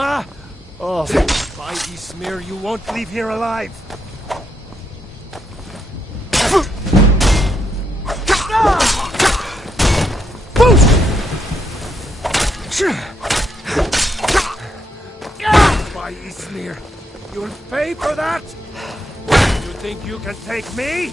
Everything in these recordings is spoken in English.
Ah! Oh, by Ysmir, you won't leave here alive! By Ysmir, you'll pay for that? You think you can take me?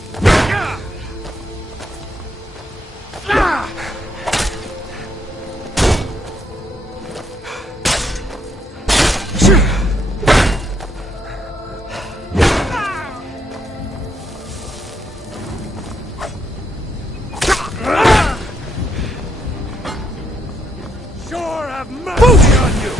Sure, have mercy on you!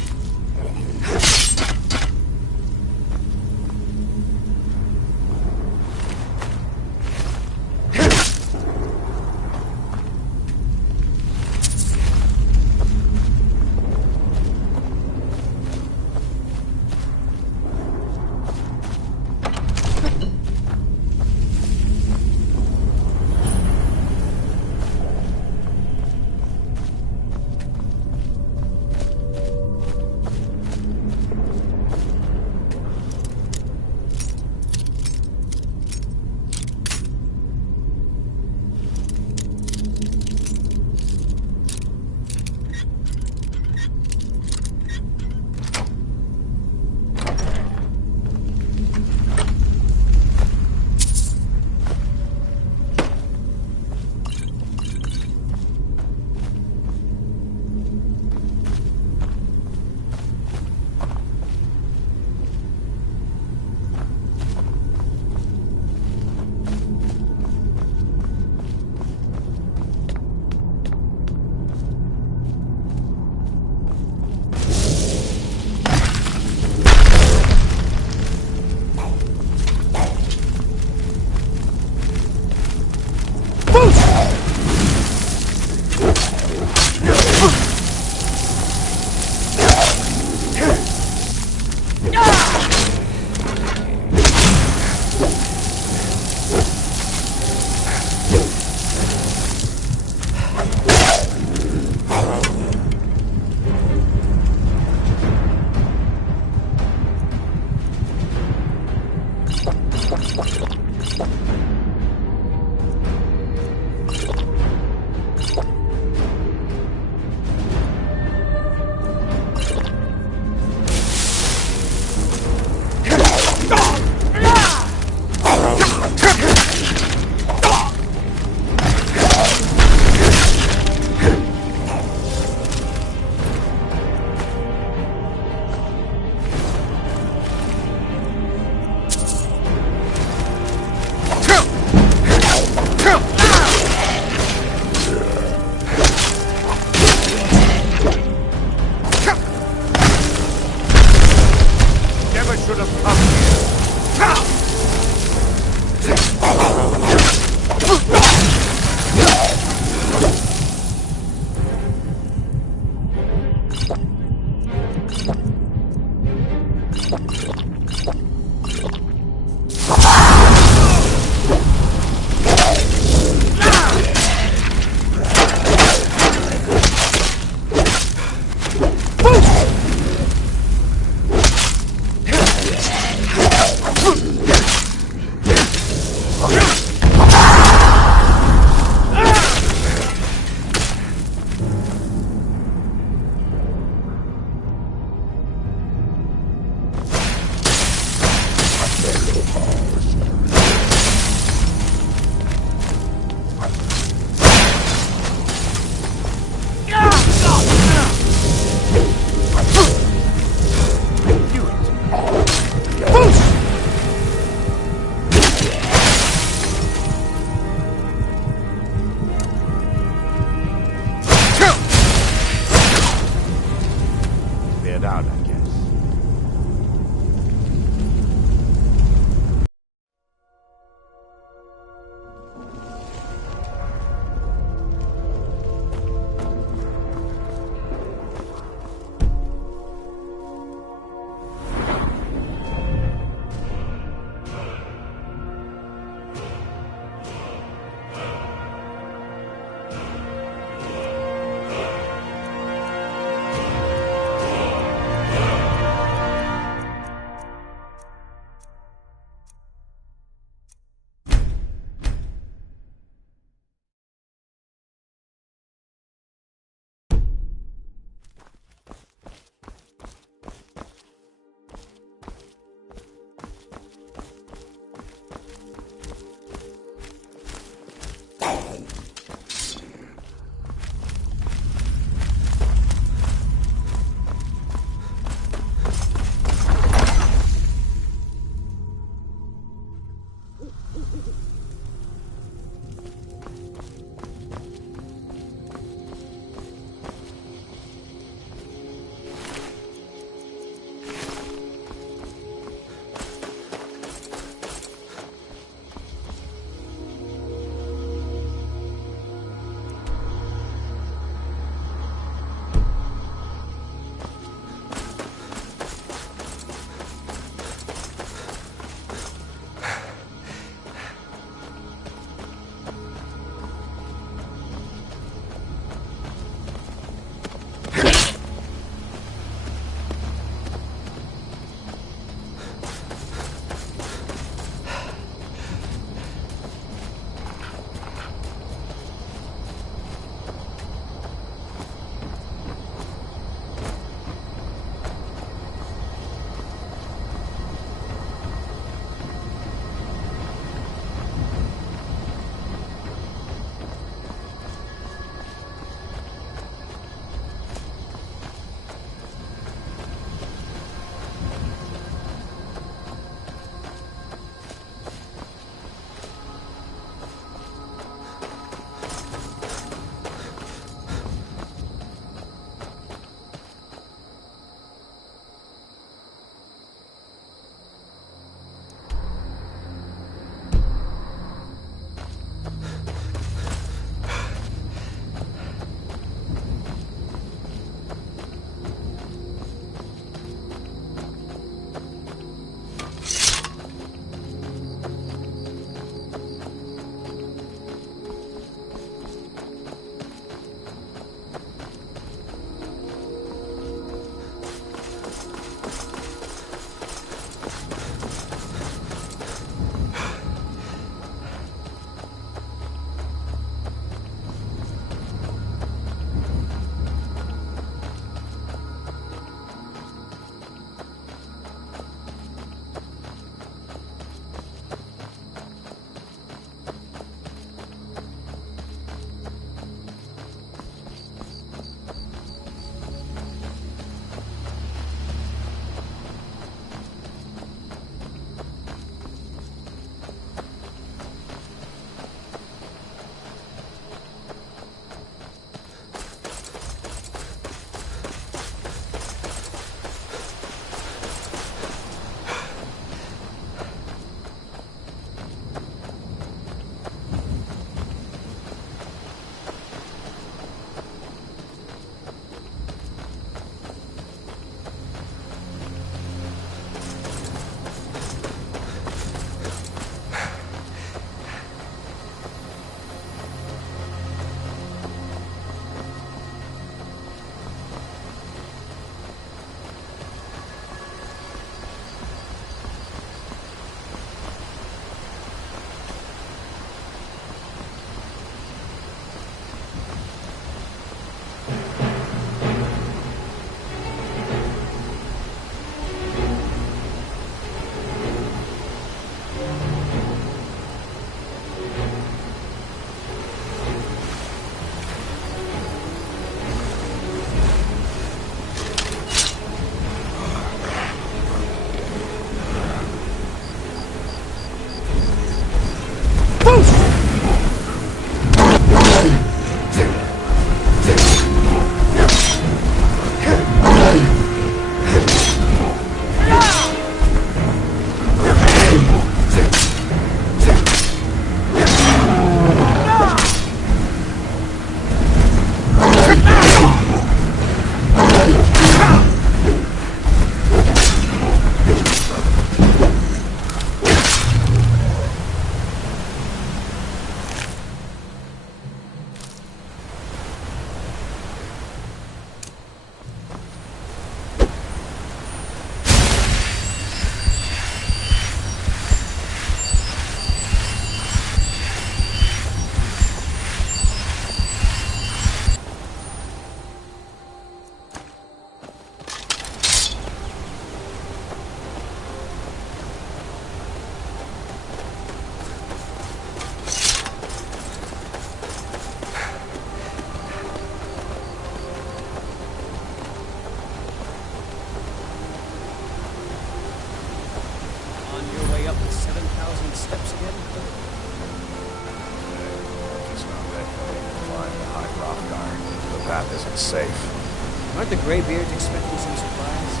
safe. Aren't the Greybeards expecting some supplies?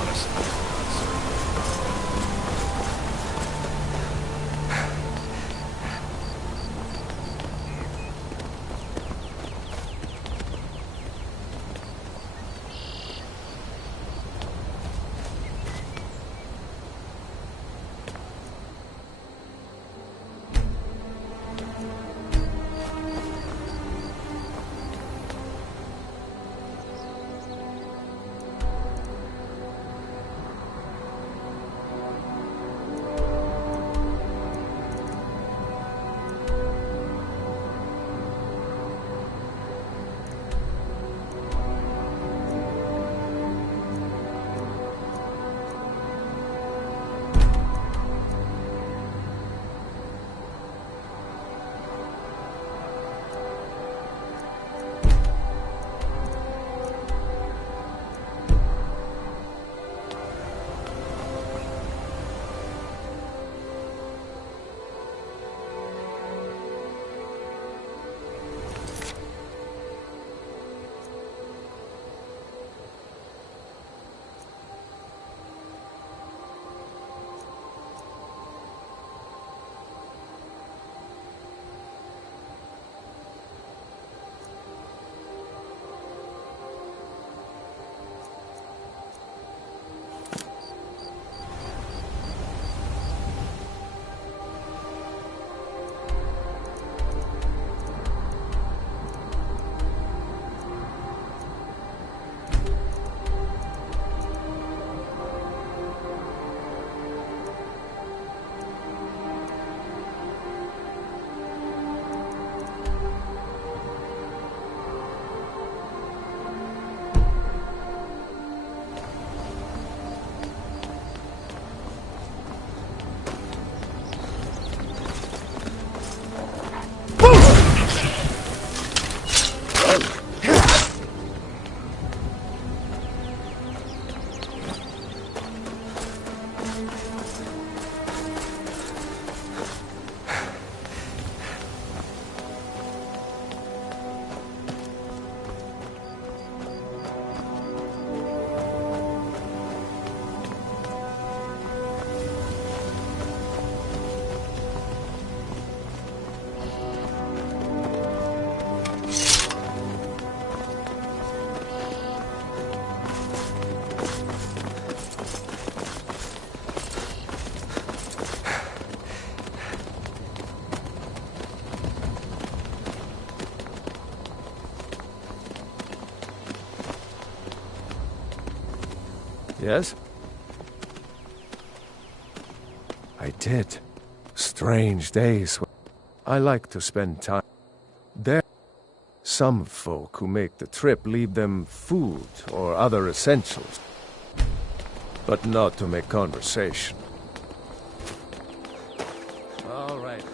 Honestly, not certain. Yes? I did. Strange days. I like to spend time there. Some folk who make the trip leave them food or other essentials, but not to make conversation. All right.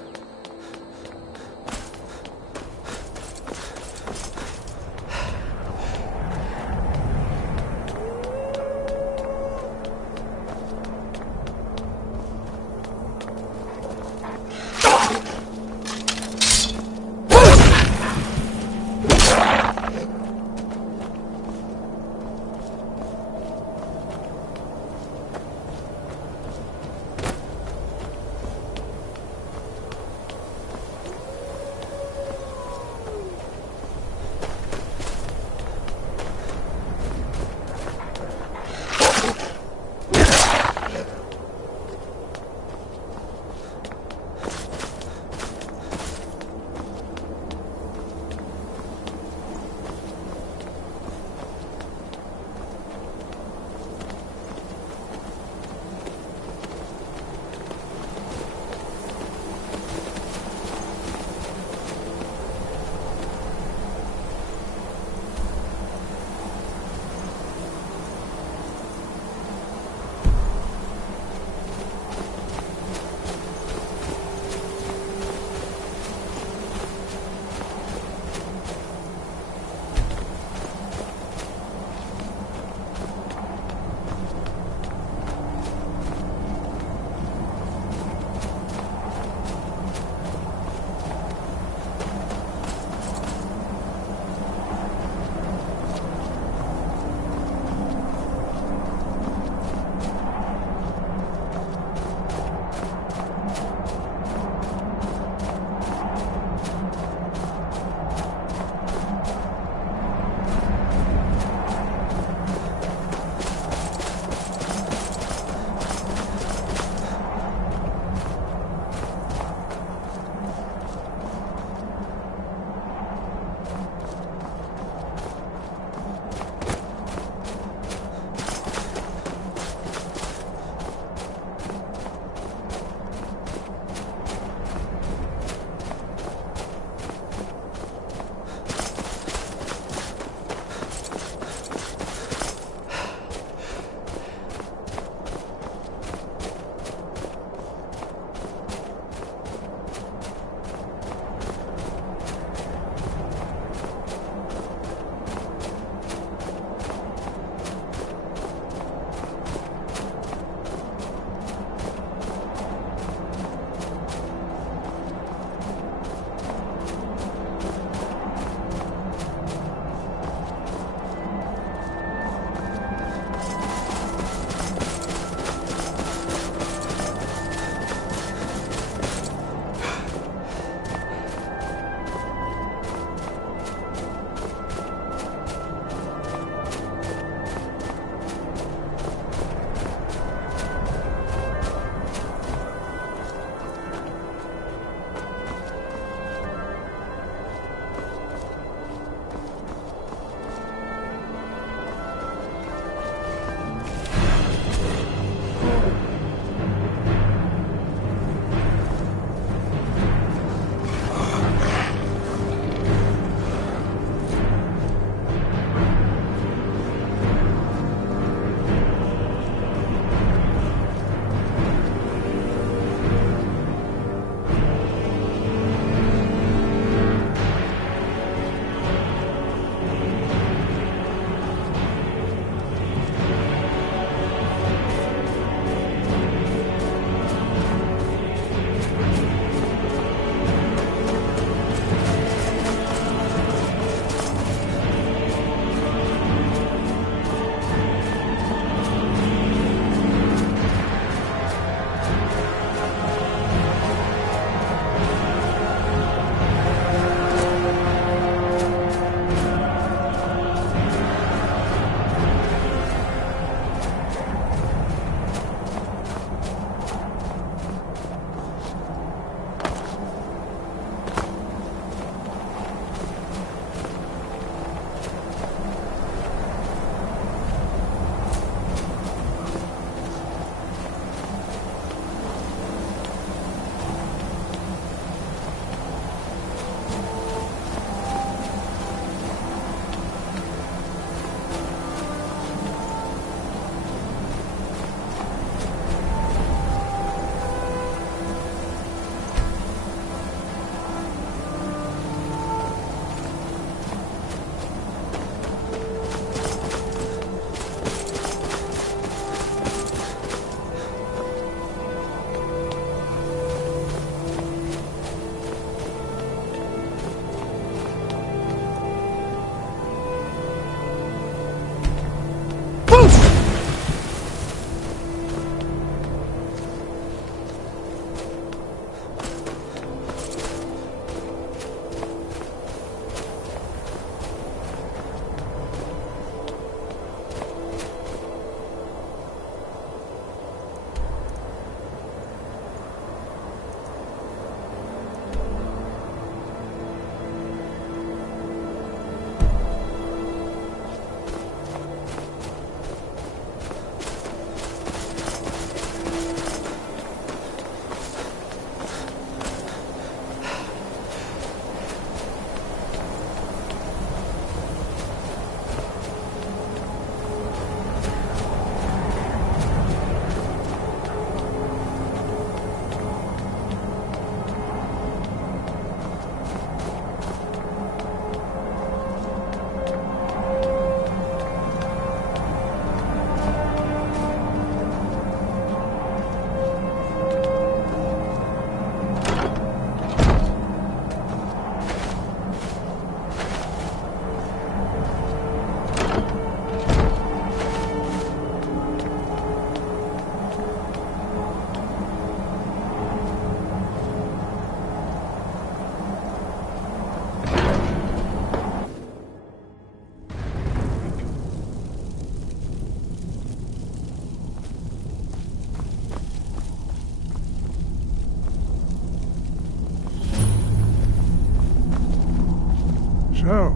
So,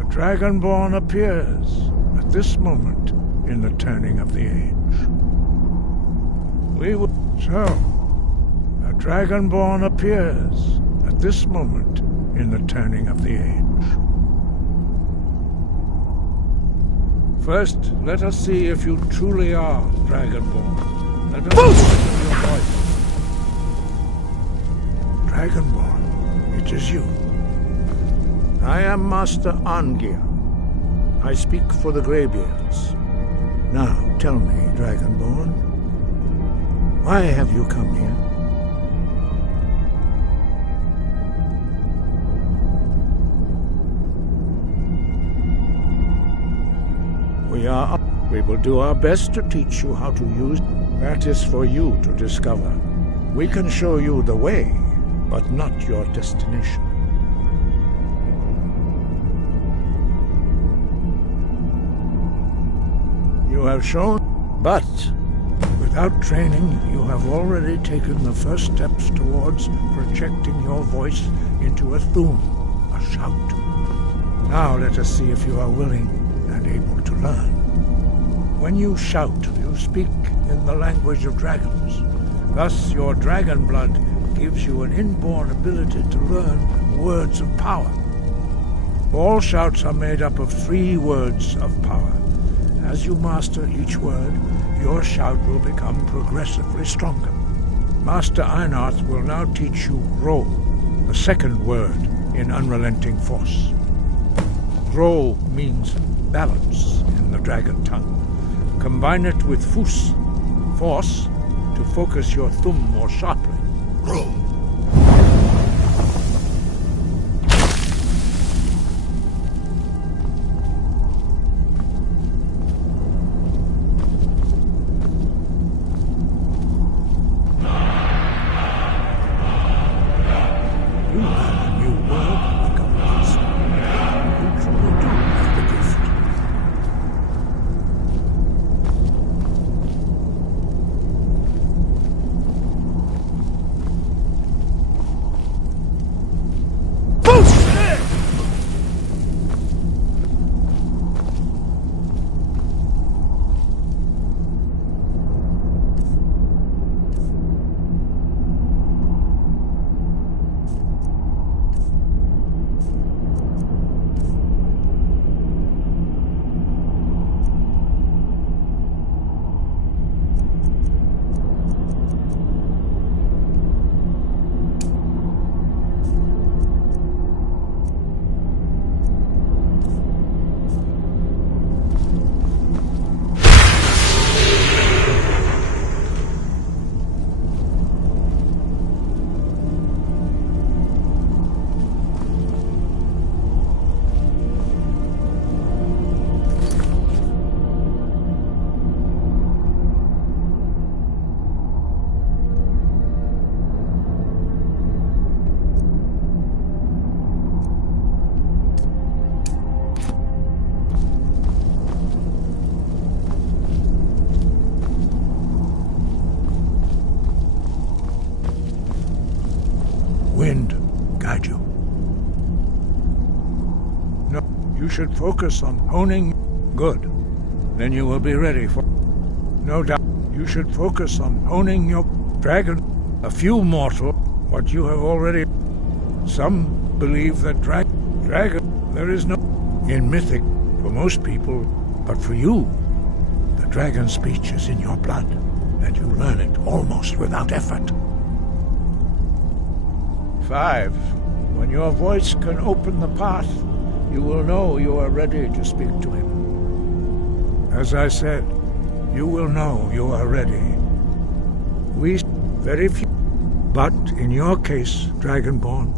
a dragonborn appears at this moment in the turning of the age. So, a dragonborn appears at this moment in the turning of the age. First, let us see if you truly are dragonborn. Let us listen to your voice. Dragonborn, it is you. I am Master Angia. I speak for the Greybeards. Now, tell me, Dragonborn, why have you come here? We will do our best to teach you how to use. That is for you to discover. We can show you the way, but not your destination. You have shown, but without training, you have already taken the first steps towards projecting your voice into a thum, a shout. Now let us see if you are willing and able to learn. When you shout, you speak in the language of dragons. Thus, your dragon blood gives you an inborn ability to learn words of power. All shouts are made up of 3 words of power. As you master each word, your shout will become progressively stronger. Master Einarth will now teach you Grow, the second word in Unrelenting Force. Grow means balance in the dragon tongue. Combine it with Fus, force, to focus your thumb more sharply. Grow. Wind guide you. No, you should focus on honing. Good. Then you will be ready for... No doubt, you should focus on honing your dragon. A few mortal, what you have already... Some believe that dragon, there is no... In Mythic, for most people, but for you, the dragon speech is in your blood, and you learn it almost without effort. 5. When your voice can open the path, you will know you are ready to speak to him. As I said, you will know you are ready. We very few, but in your case, Dragonborn,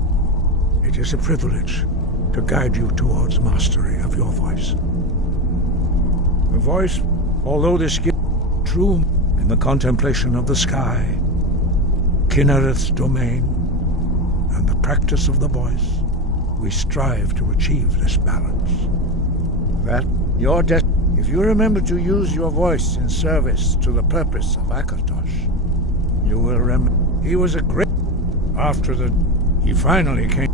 it is a privilege to guide you towards mastery of your voice. The voice, although this gives true in the contemplation of the sky, Kinnereth's domain, and the practice of the voice, we strive to achieve this balance. That your if you remember to use your voice in service to the purpose of Akatosh, you will remember he was a great... After he finally came,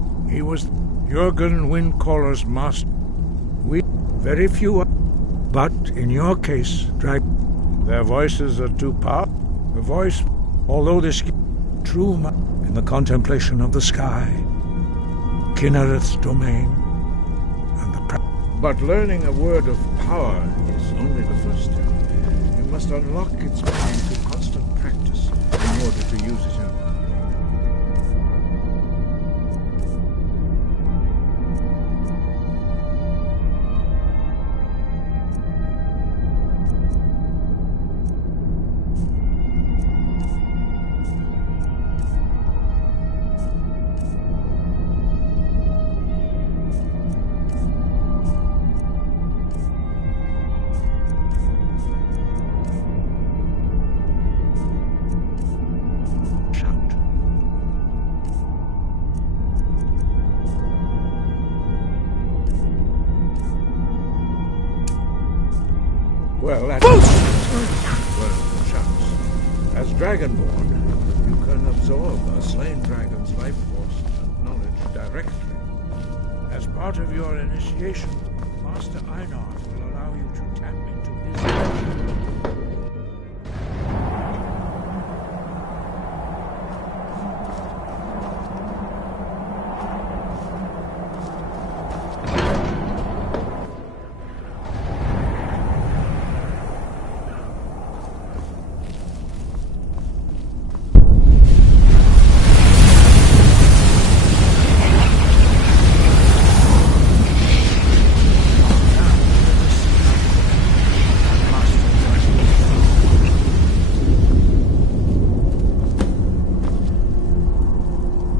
Jurgen Windcaller's master. We very few are, but in your case, their voices are too powerful. The voice, although this true in the contemplation of the sky, Kinnereth's domain, and the but learning a word of power is only the first step. You must unlock its meaning through constant practice in order to use it in. Well, that's as Dragonborn, you can absorb a slain dragon's life force and knowledge directly. As part of your initiation, Master Einar will allow you to tap into his energy.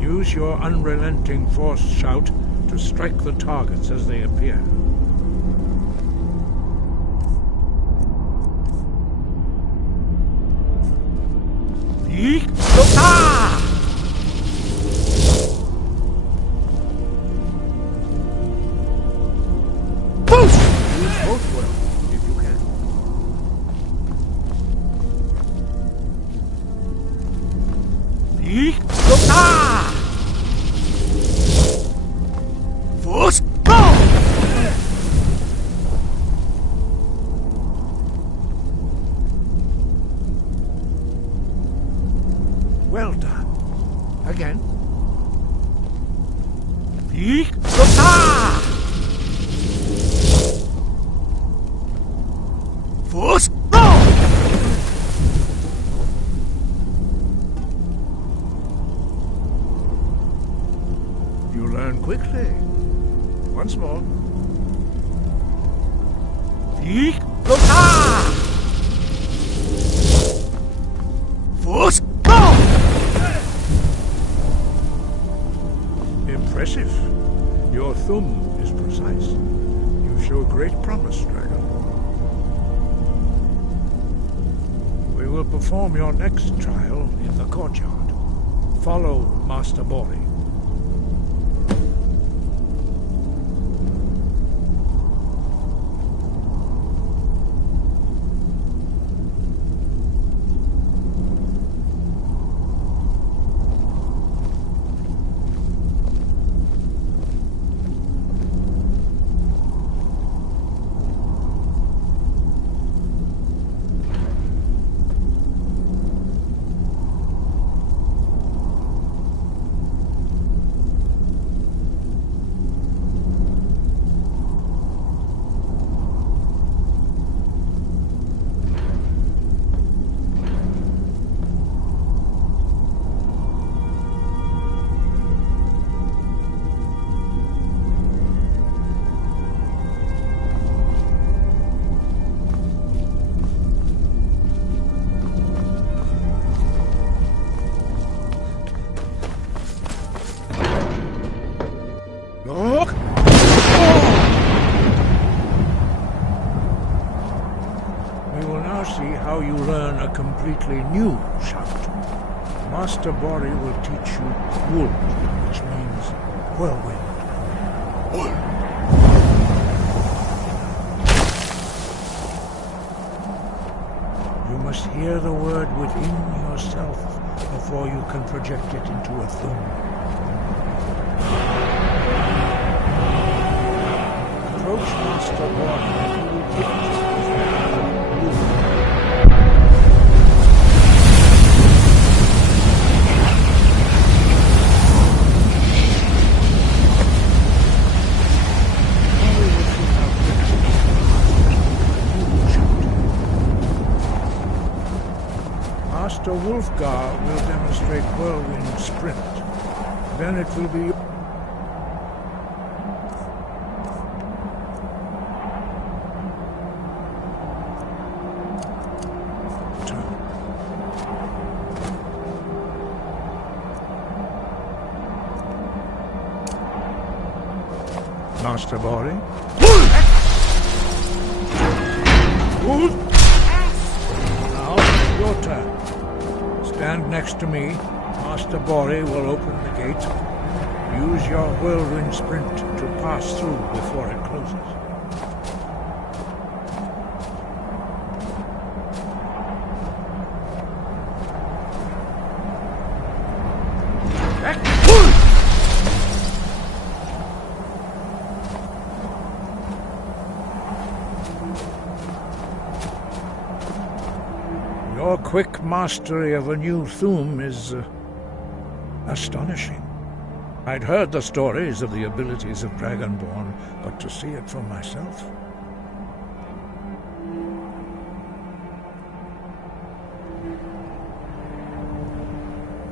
Use your unrelenting force shout to strike the targets as they appear. Yeek! Ah! Boost! Use both well, if you can. Yeek! Ah! Force, go! Well done. Again. Yeek! Ah! Force, go! You learn quickly. Once more. Yeek! Ah! Force, go! Impressive. Your thumb is precise. You show great promise, Dragonborn. We will perform your next trial in the courtyard. Follow Master Bori. See how you learn a completely new shout. Master Bori will teach you Wool, which means whirlwind. You must hear the word within yourself before you can project it into a thumb. Ulfgar will demonstrate whirlwind sprint. Then it will be turn. Master Bori? Now, your turn. Stand next to me. Master Bori will open the gate. Use your whirlwind sprint to pass through before it closes. Your quick mastery of a new Thuum is astonishing. I'd heard the stories of the abilities of Dragonborn, but to see it for myself...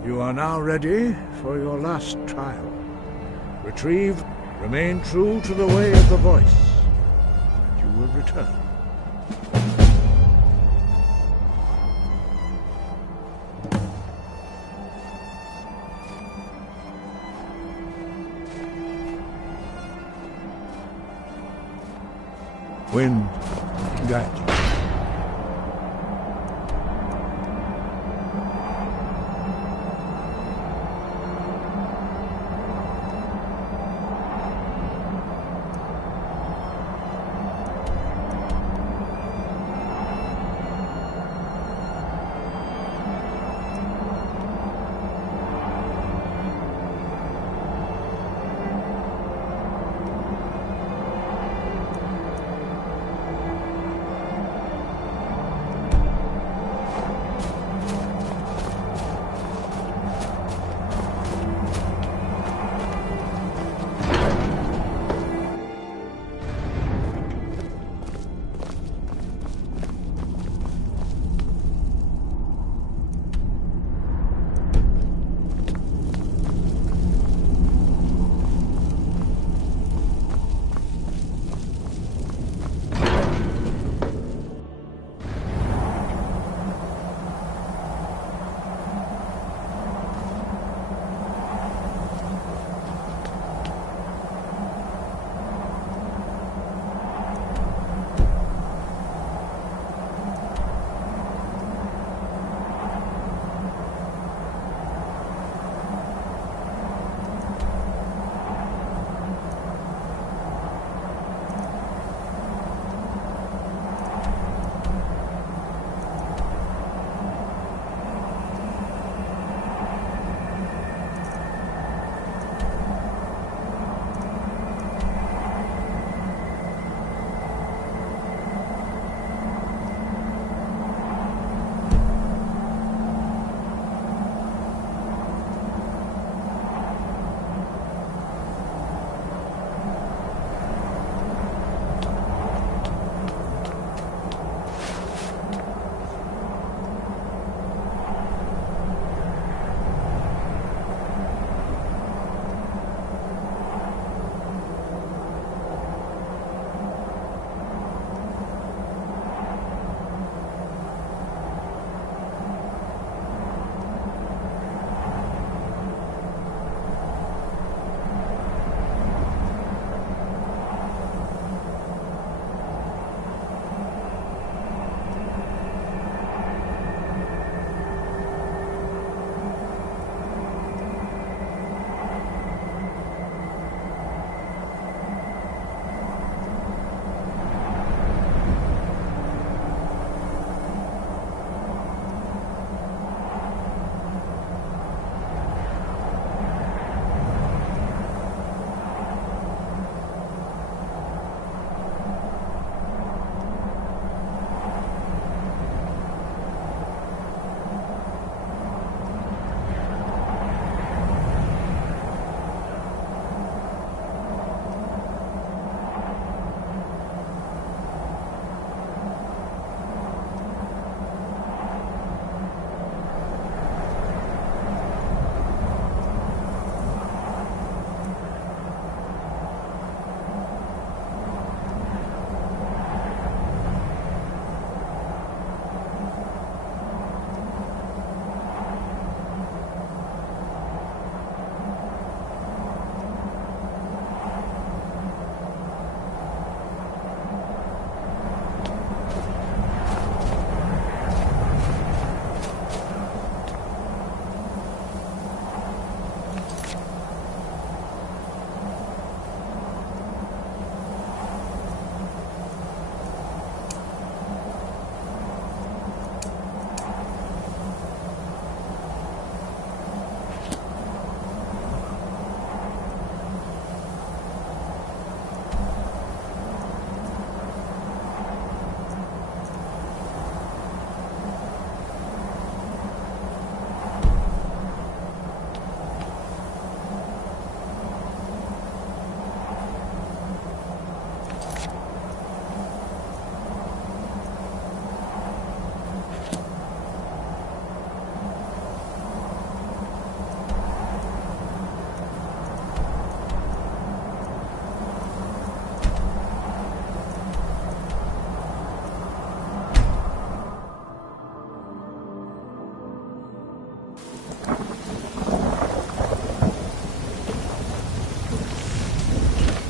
You are now ready for your last trial. Retrieve, remain true to the way of the voice, and you will return. Wind, guide you.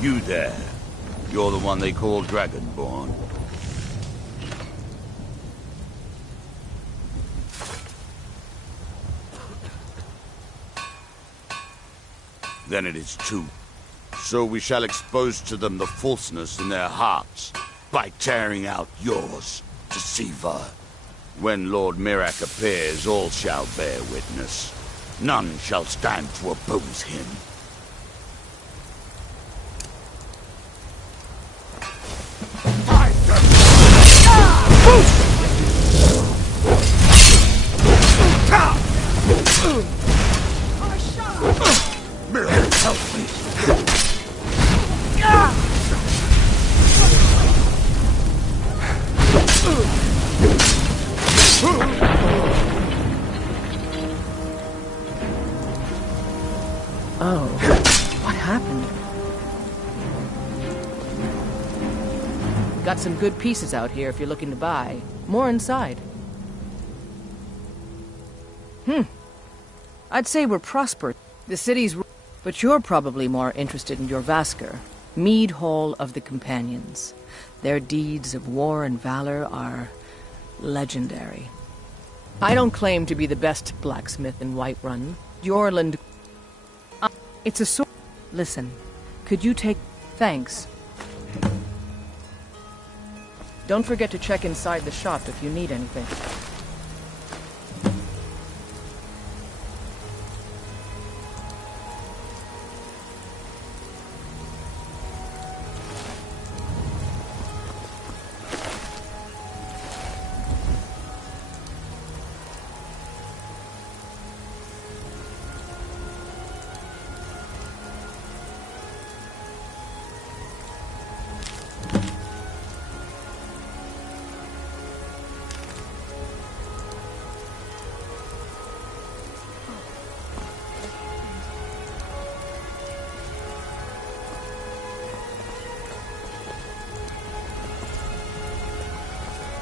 You there. You're the one they call Dragonborn. Then it is true. So we shall expose to them the falseness in their hearts by tearing out yours, deceiver. When Lord Mirak appears, all shall bear witness. None shall stand to oppose him. Mirak, help me! Oh, what happened? Got some good pieces out here if you're looking to buy. More inside. I'd say we're prosperous. The city's... But you're probably more interested in your Vasker, Mead Hall of the Companions. Their deeds of war and valor are legendary. I don't claim to be the best blacksmith in Whiterun. Jorland... It's a sword. Listen, could you take... Thanks. Don't forget to check inside the shop if you need anything.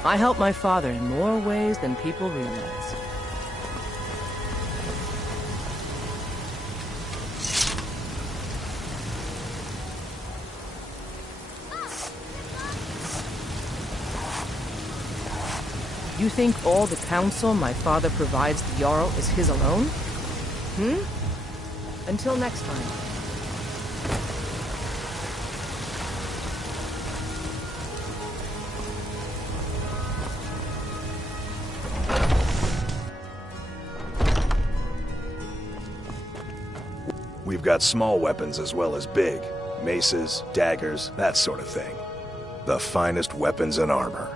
I help my father in more ways than people realize. You think all the counsel my father provides the Jarl is his alone? Until next time. We've got small weapons as well as big. Maces, daggers, that sort of thing. The finest weapons and armor.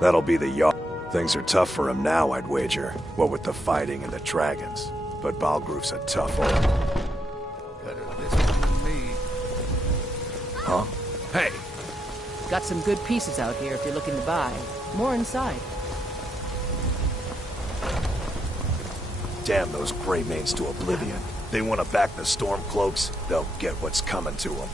That'll be the Jarl. Things are tough for him now, I'd wager. What with the fighting and the dragons. But Balgruf's a tough one. Better listen to me. Huh? Hey! Got some good pieces out here if you're looking to buy. More inside. Damn those Greymanes to oblivion. They want to back the Stormcloaks, they'll get what's coming to them.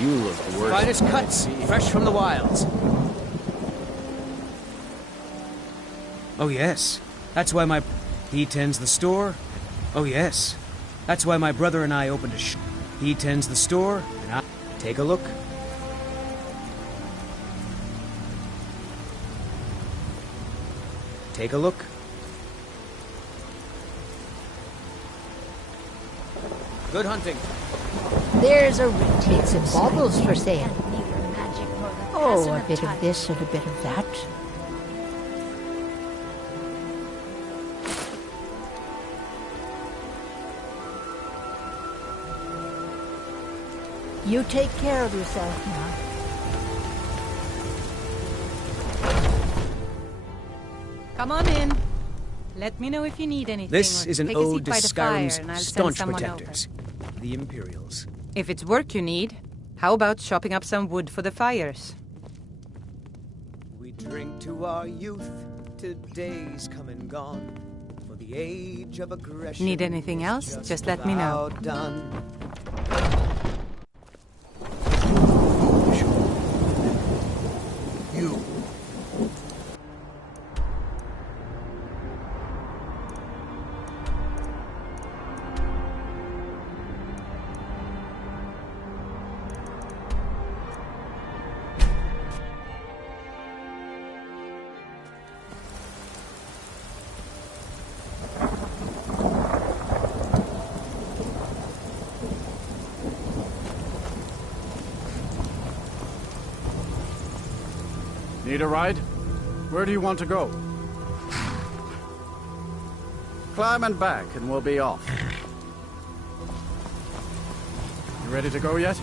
You look worse. Finest cuts, fresh from the wilds. Oh, yes. That's why my... He tends the store. Oh, yes. That's why my brother and I opened a He tends the store, and I... Take a look. Take a look. Good hunting. There's a takes and baubles for sale. Oh, a bit of this and a bit of that. You take care of yourself now. Come on in. Let me know if you need anything. This is an take a seat ode to by the fire, Skyrim's and I'll send staunch someone protectors, the Imperials. over. If it's work you need, how about chopping up some wood for the fires? We drink to our youth, to days come and gone. For the age of aggression. Need anything else? Just let me know. about done. You. Need a ride? Where do you want to go? Climb and back and we'll be off. You ready to go yet?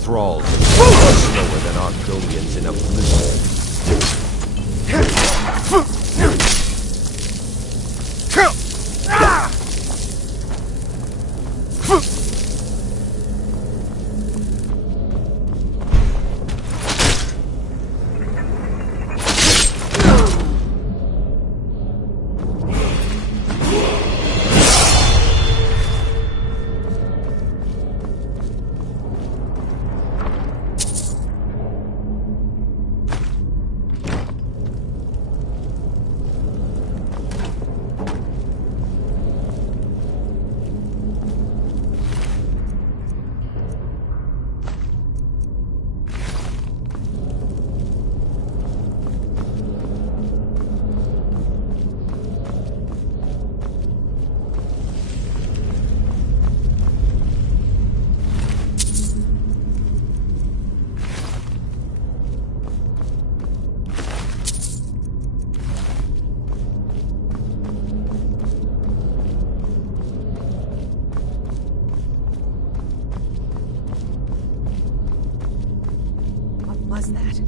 thralls are slower than Argonians in a blizzard. Was that?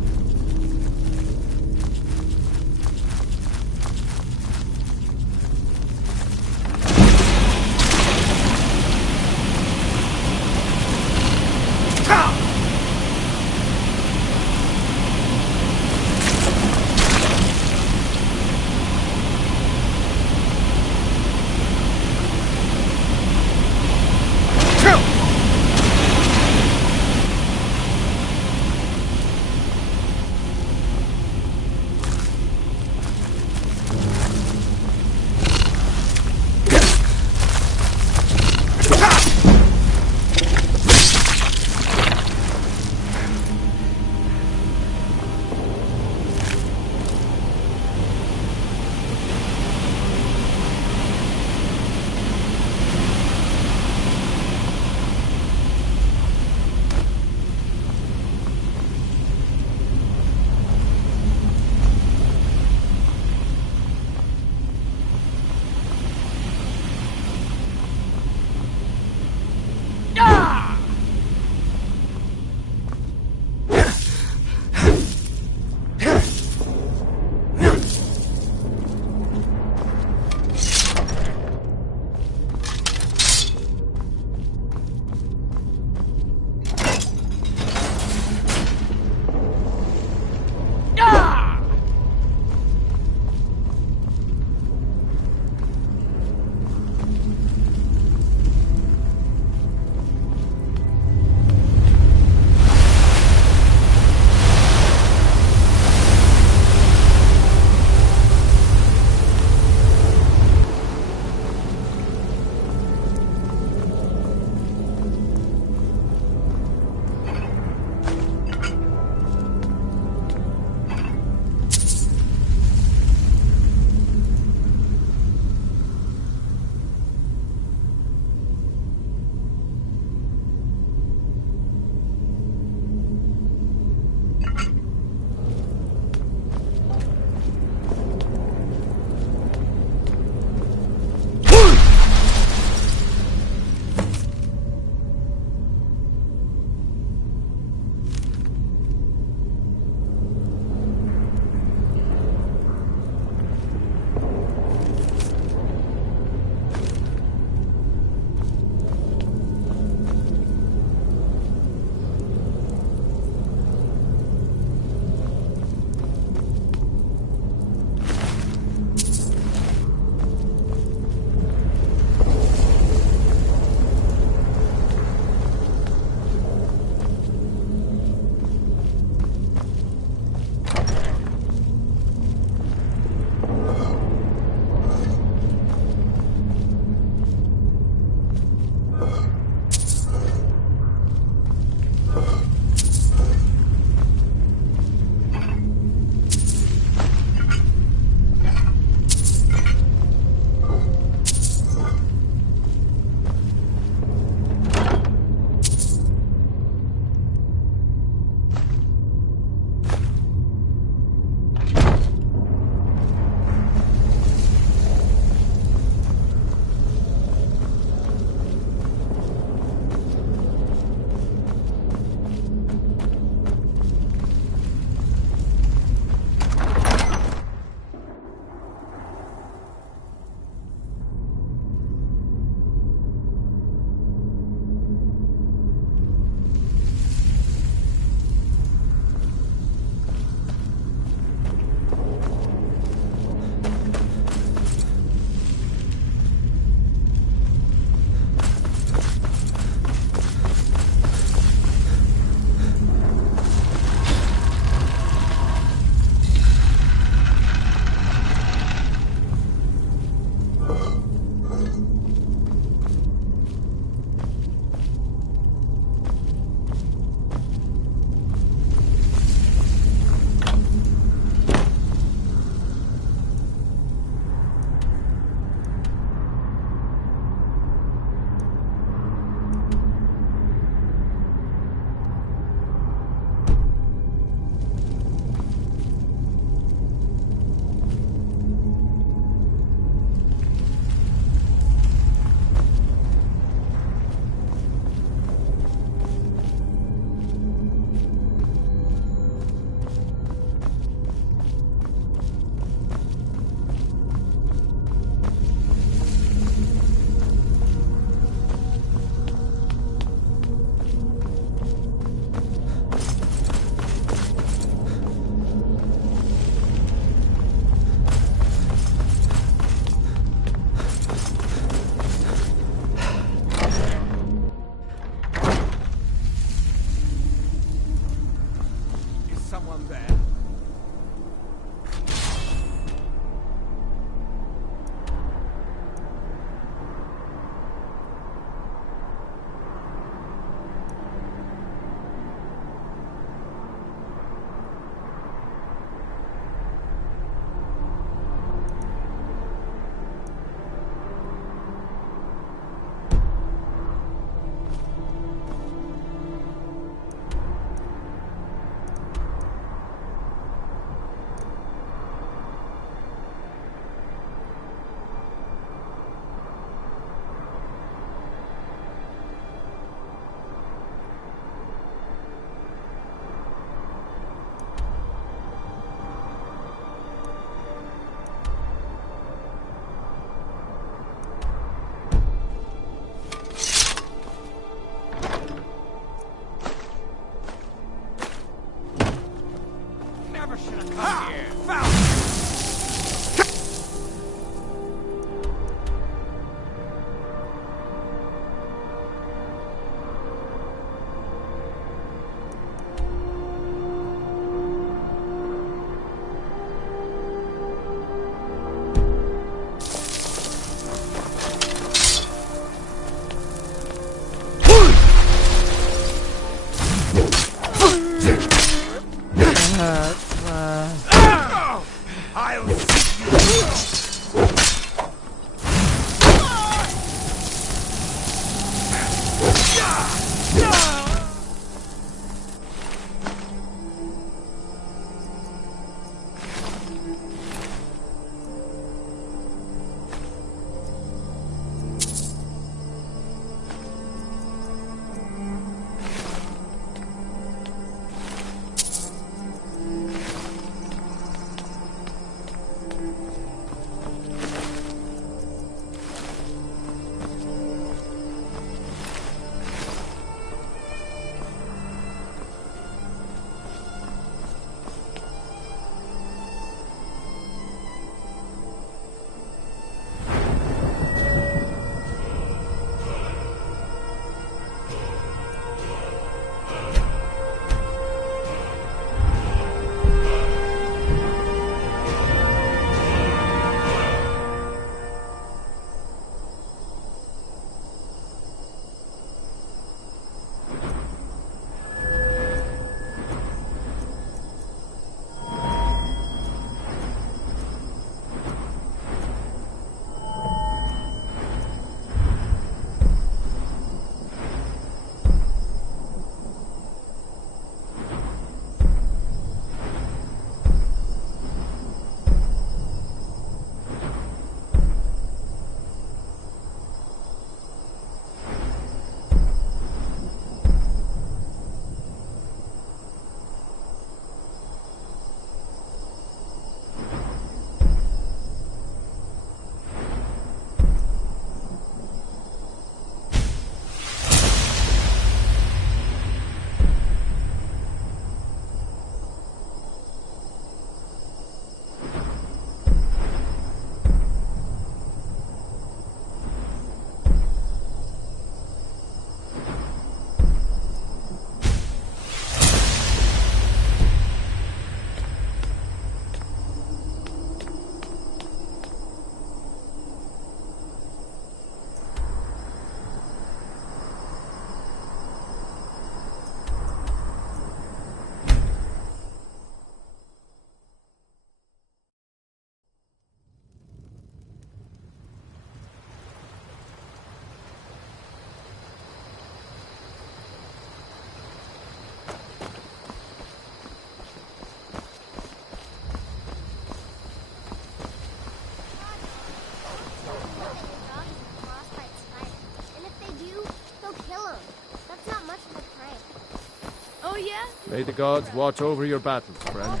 May the gods watch over your battles, friend.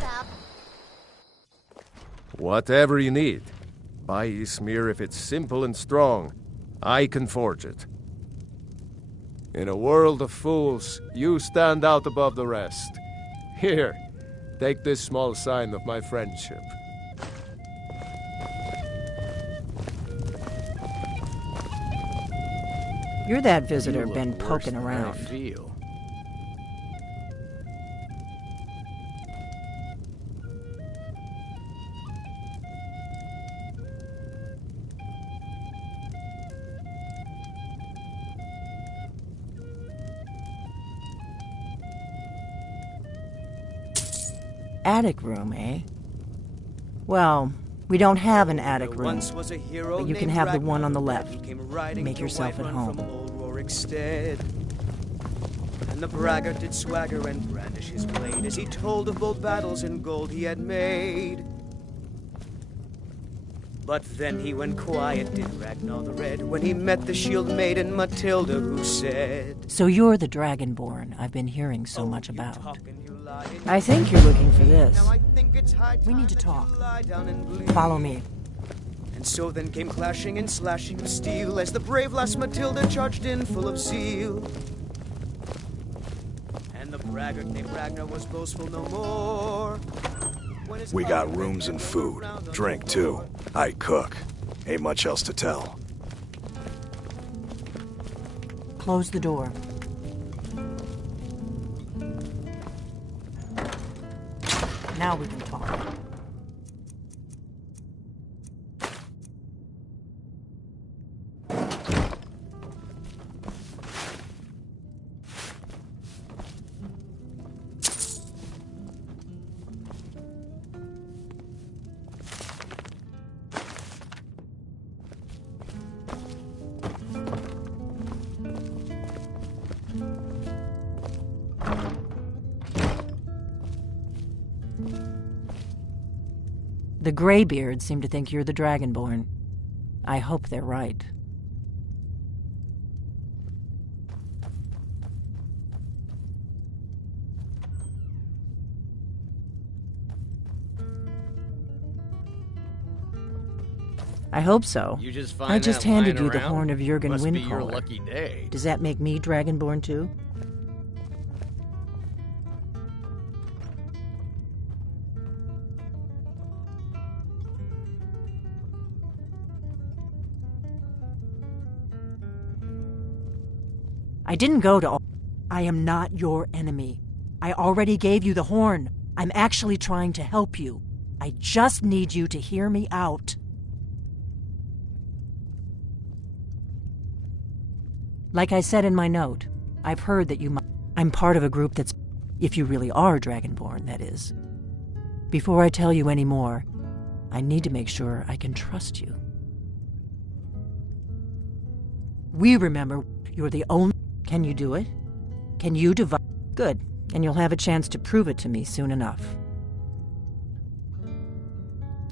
Whatever you need. Buy Ysmir if it's simple and strong. I can forge it. In a world of fools, you stand out above the rest. Here, take this small sign of my friendship. You're that visitor been poking around. Attic room, eh? Well, we don't have an attic room, but you can have the one on the left. Make yourself at home. And the braggart did swagger and brandish his blade as he told of bold battles and gold he had made. But then he went quiet, did Ragnar the Red, when he met the shield maiden Matilda, who said, "So you're the Dragonborn I've been hearing so much about. I think you're looking for this. We need to talk. Follow me." And so then came clashing and slashing of steel as the brave lass Matilda charged in full of zeal. And the braggart named Ragnar was boastful no more. We got rooms and food. Drink, too. I cook. Ain't much else to tell. Close the door. Now we can talk. The Greybeards seem to think you're the Dragonborn. I hope they're right. I hope so. I just handed you the horn of Jurgen Windcaller. Does that make me Dragonborn too? I didn't go to all... I am not your enemy. I already gave you the horn. I'm actually trying to help you. I just need you to hear me out. Like I said in my note, I've heard that you might... I'm part of a group that's... If you really are Dragonborn, that is. Before I tell you any more, I need to make sure I can trust you. We remember you're the only... Can you do it? Can you divide? Good, and you'll have a chance to prove it to me soon enough.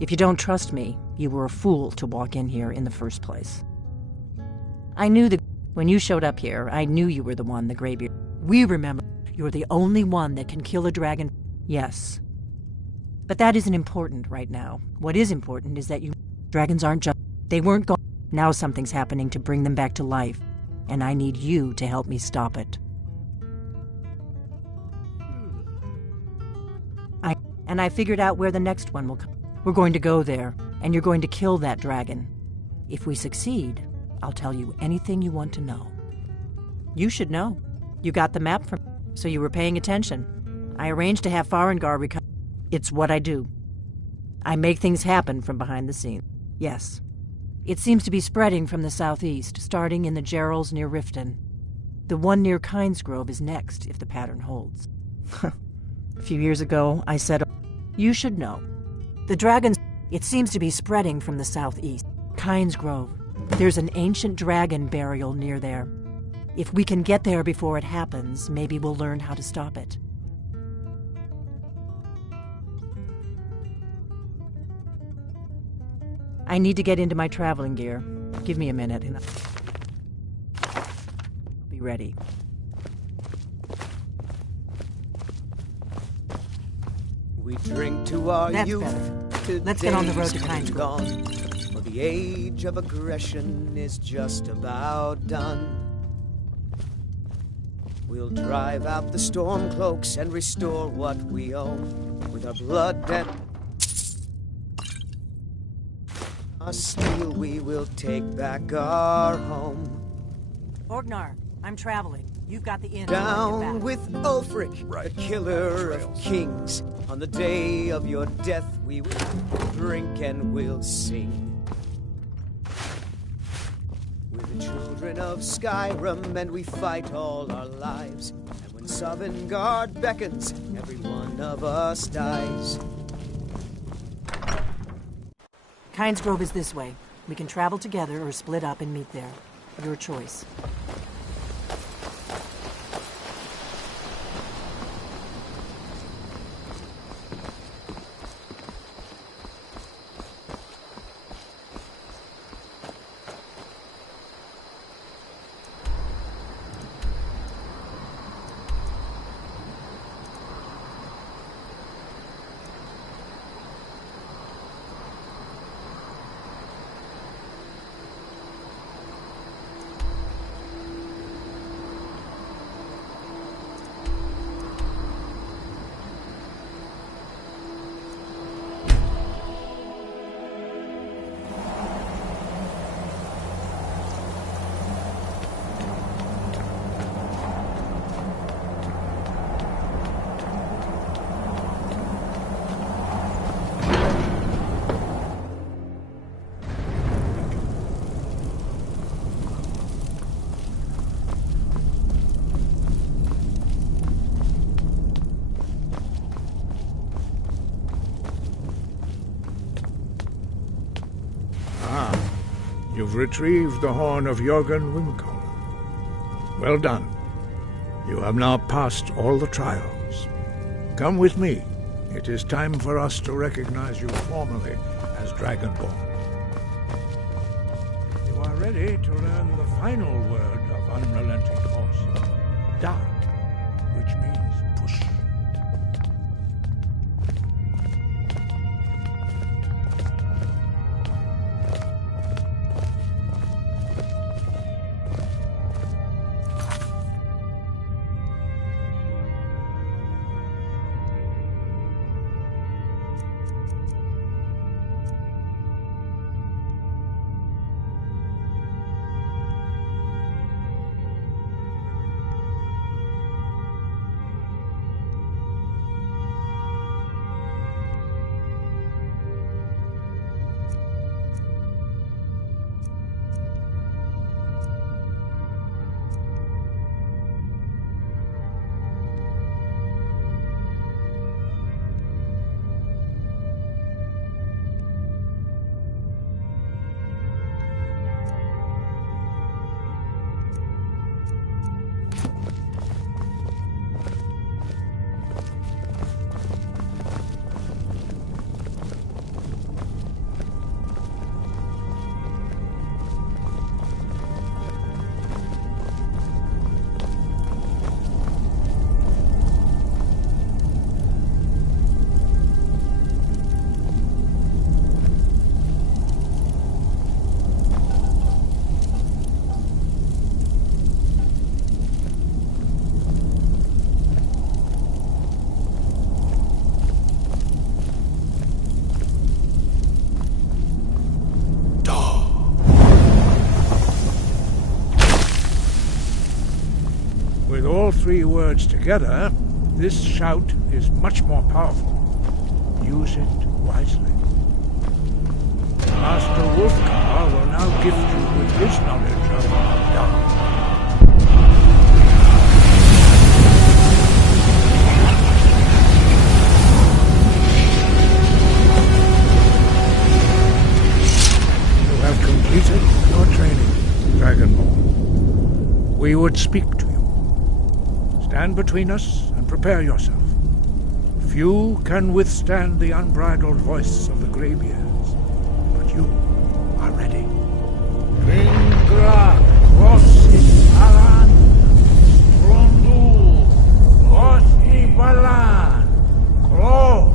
If you don't trust me, you were a fool to walk in here in the first place. I knew that when you showed up here, I knew you were the one, the Greybeard. We remember you're the only one that can kill a dragon. Yes. But that isn't important right now. What is important is that dragons aren't just... They weren't gone. Now something's happening to bring them back to life. And I need you to help me stop it. I figured out where the next one will come. We're going to go there, and you're going to kill that dragon. If we succeed, I'll tell you anything you want to know. You should know. You got the map from... So you were paying attention. I arranged to have Farengar recover... It's what I do. I make things happen from behind the scenes. Yes. It seems to be spreading from the southeast, starting in the Gerals near Riften. The one near Kynesgrove is next, if the pattern holds. A few years ago, I said, you should know. The dragons, it seems to be spreading from the southeast. Kynesgrove. There's an ancient dragon burial near there. If we can get there before it happens, maybe we'll learn how to stop it. I need to get into my traveling gear. Give me a minute and I'll be ready. We drink to our That's youth. better. Let's get on the road to Today's Kynesgrove. gone, for the age of aggression is just about done. We'll drive out the storm cloaks and restore what we own with our blood and our steel. We will take back our home. Orgnar, I'm traveling. You've got the inn. Down with Ulfric, the killer of kings. On the day of your death, we will drink and we'll sing. We're the children of Skyrim, and we fight all our lives. And when Sovngarde beckons, every one of us dies. Kynesgrove is this way. We can travel together or split up and meet there. Your choice. You've retrieved the horn of Jörgen Wimco. Well done. You have now passed all the trials. Come with me. It is time for us to recognize you formally as Dragonborn. You are ready to learn the final word of unrelenting course. Dark, which means push. With all three words together, this shout is much more powerful. Use it wisely. Master Wolfgar will now gift you with his knowledge of dark. You have completed your training, Dragonborn. We would speak to you. Stand between us and prepare yourself. Few can withstand the unbridled voice of the greybeards, but you are ready. Ringra, Rossi, Alan, Rondu, Rossi, Balan, Klo,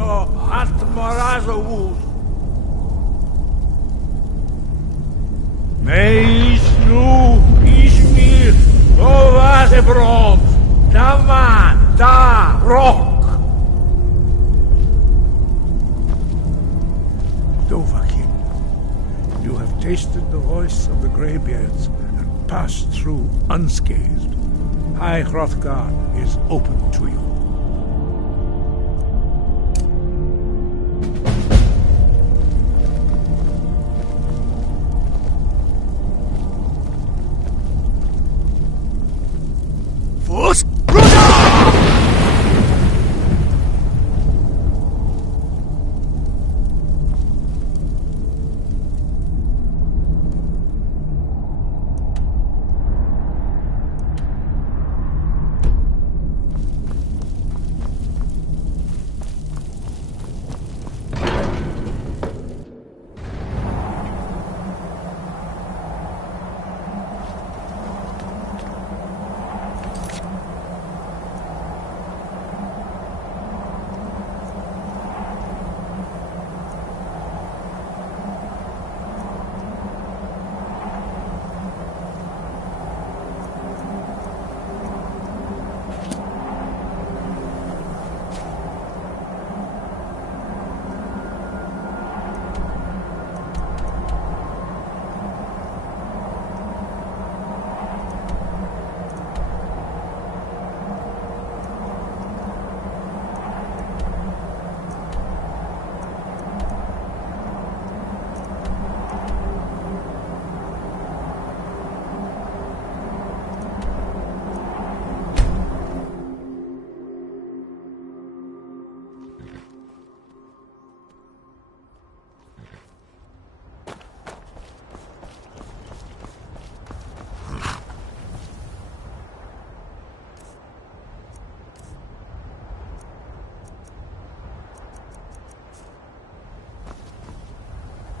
Roto Atmarazovut. Meis nu Ishmir Rovazebrom Daman Da Rock. Dovahkiin, you have tasted the voice of the Greybeards and passed through unscathed. High Hrothgar is open to you.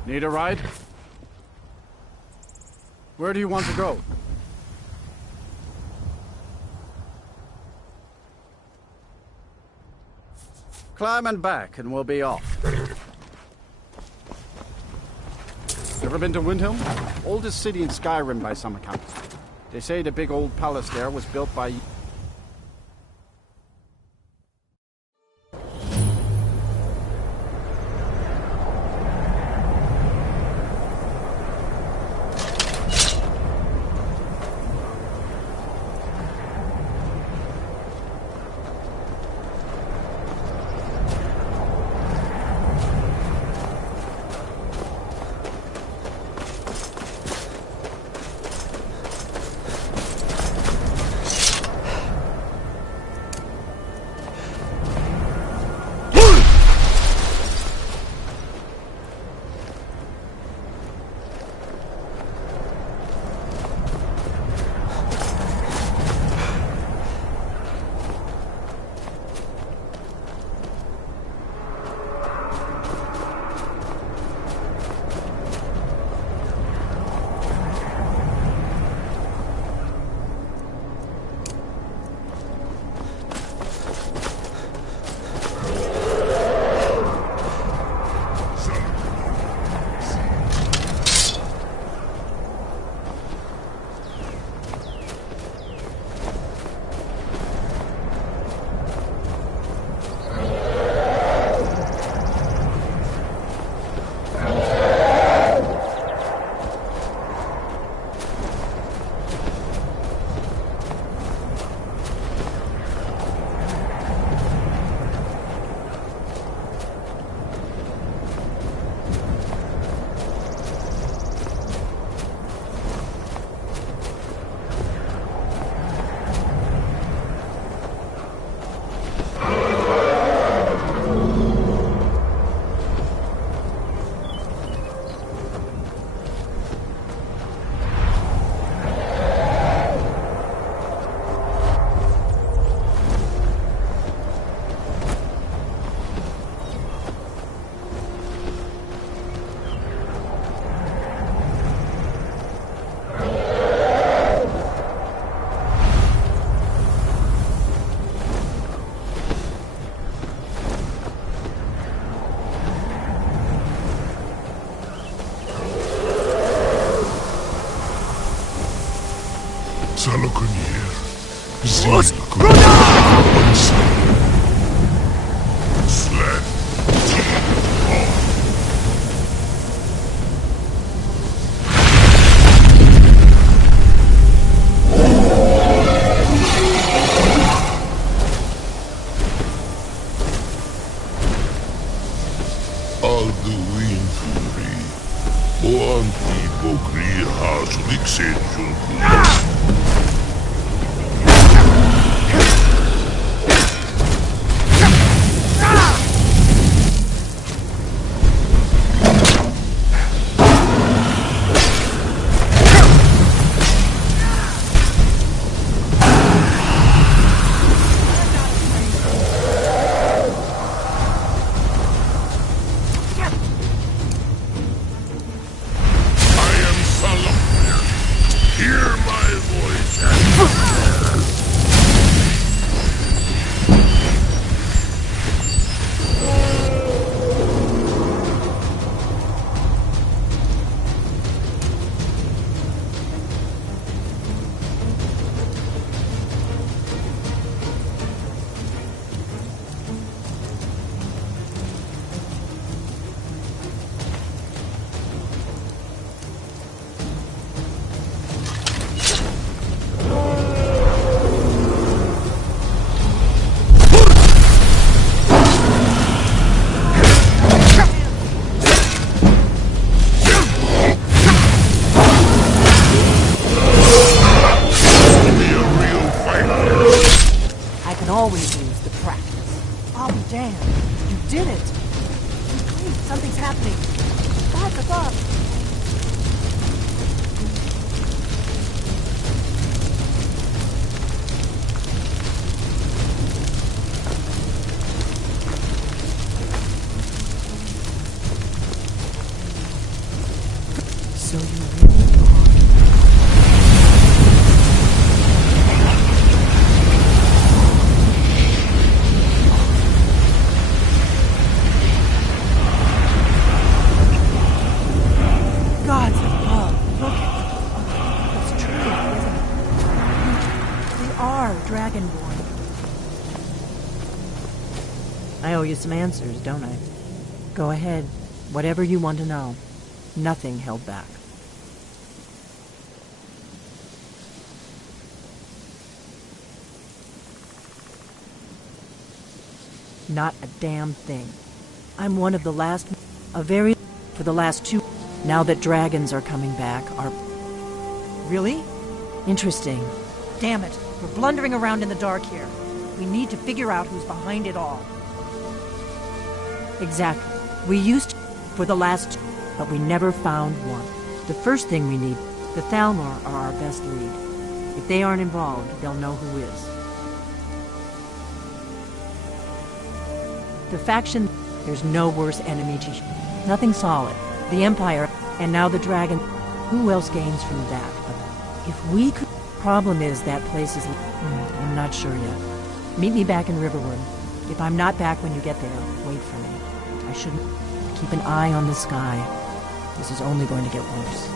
Need a ride? Where do you want to go? Climb and back, and we'll be off. Ever been to Windhelm? Oldest city in Skyrim by some accounts. They say the big old palace there was built by... Welcome here. Sled. Alduin Fury. Boanti Bokri Hasulik Always use the practice. I'll be damned. You did it. Wait, something's happening. Back up. So you really are. Dragonborn. I owe you some answers, don't I? Go ahead. Whatever you want to know. Nothing held back. Not a damn thing. I'm one of the last... for the last 2... Now that dragons are coming back, are... Really? Interesting. Damn it. We're blundering around in the dark here. We need to figure out who's behind it all. Exactly. We used to for the last 2, but we never found one. The first thing we need, the Thalmor are our best lead. If they aren't involved, they'll know who is. The faction, there's no worse enemy to... Nothing solid. The Empire, and now the Dragon. Who else gains from that? But if we could... Problem is that place is... I'm not sure yet. Meet me back in Riverwood. If I'm not back when you get there, wait for me. I shouldn't... Keep an eye on the sky. This is only going to get worse.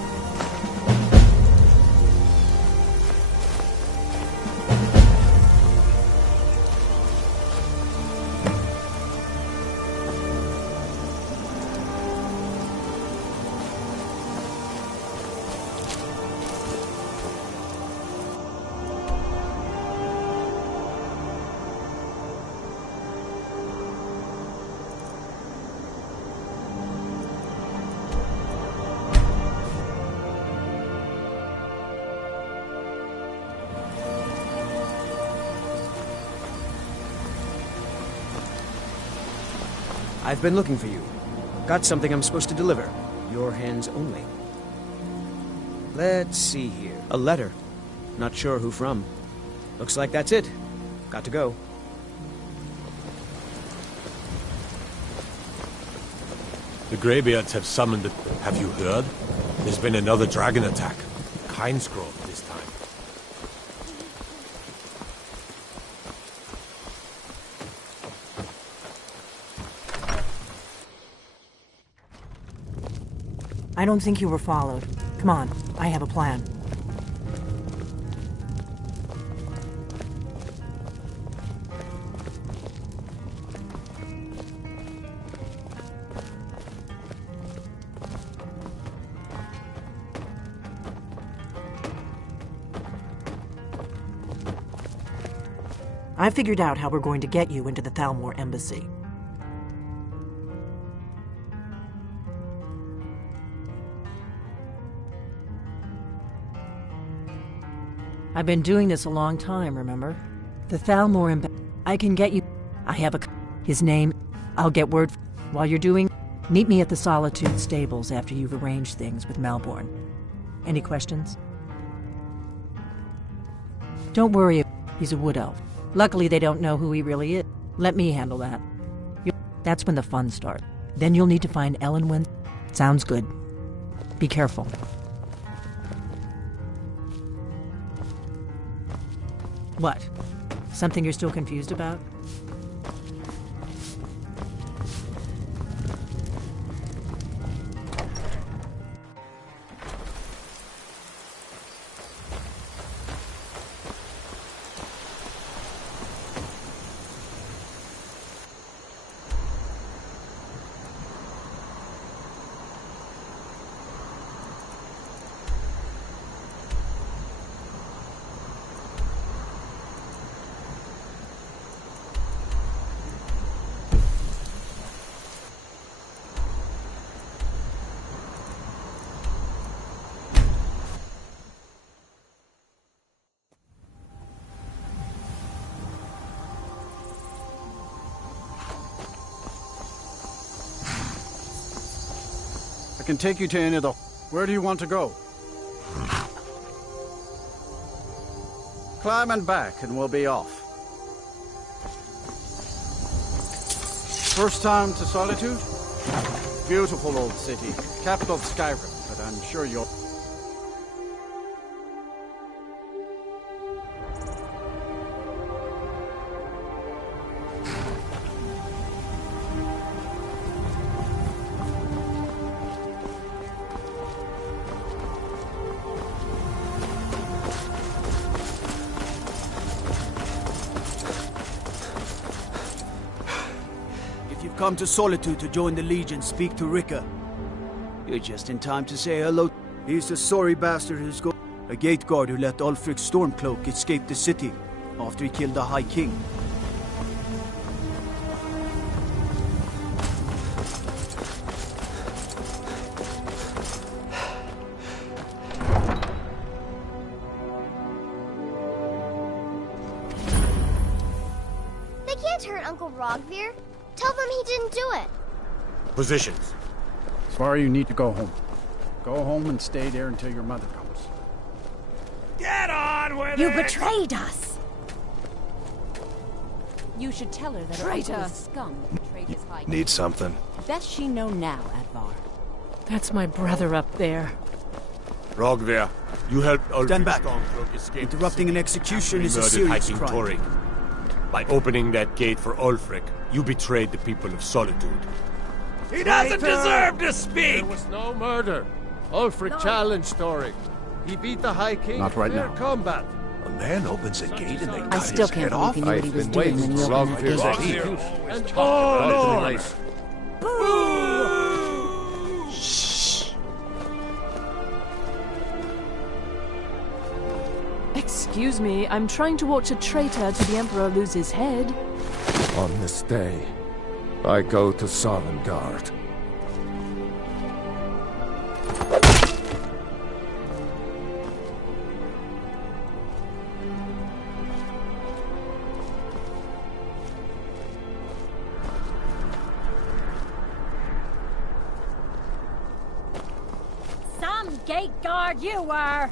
I've been looking for you. Got something I'm supposed to deliver. Your hands only. Let's see here. A letter. Not sure who from. Looks like that's it. Got to go. The Greybeards have summoned it. Have you heard? There's been another dragon attack. Kynesgrove this time. I don't think you were followed. Come on, I have a plan. I figured out how we're going to get you into the Thalmor embassy. I've been doing this a long time, remember? The Thalmor embassy. I can get you. I have his name. I'll get word. While you're doing, meet me at the Solitude stables after you've arranged things with Melbourne. Any questions? Don't worry, he's a wood elf. Luckily, they don't know who he really is. Let me handle that. That's when the fun starts. Then you'll need to find Elenwen. Sounds good. Be careful. What? Something you're still confused about? I can take you to any of the... Where do you want to go? Climb and back and we'll be off. First time to Solitude? Beautiful old city. Capital of Skyrim, but I'm sure you'll... Come to Solitude to join the Legion, speak to Rika. You're just in time to say hello. He's the sorry bastard who's a gate guard who let Ulfric's Stormcloak escape the city after he killed the High King. They can't hurt Uncle Rogvir. Tell them he didn't do it. Positions. Svar, you need to go home. Go home and stay there until your mother comes. Get on with You it! betrayed us! You should tell her that Traitor. her uncle is scum that betrayed his high Need something? Best she know now, Advar. That's my brother up there. Rogvir, you helped Ulfric Stand back. Stormcloak escape. Interrupting an execution is a Murdered High serious King crime. Torrig. By opening that gate for Ulfric, you betrayed the people of Solitude. He doesn't deserve to speak! There was no murder. Ulfric challenged Torrig. He beat the High King Not right in fair now. combat. A man opens a gate and they I cut still his can't head believe off? he knew what he was I've been doing when he waiting opened for that gate. Rogvir. And oh, Lord! Shh. Excuse me, I'm trying to watch a traitor to the Emperor lose his head. On this day, I go to Sovngarde. Some gate guard you were!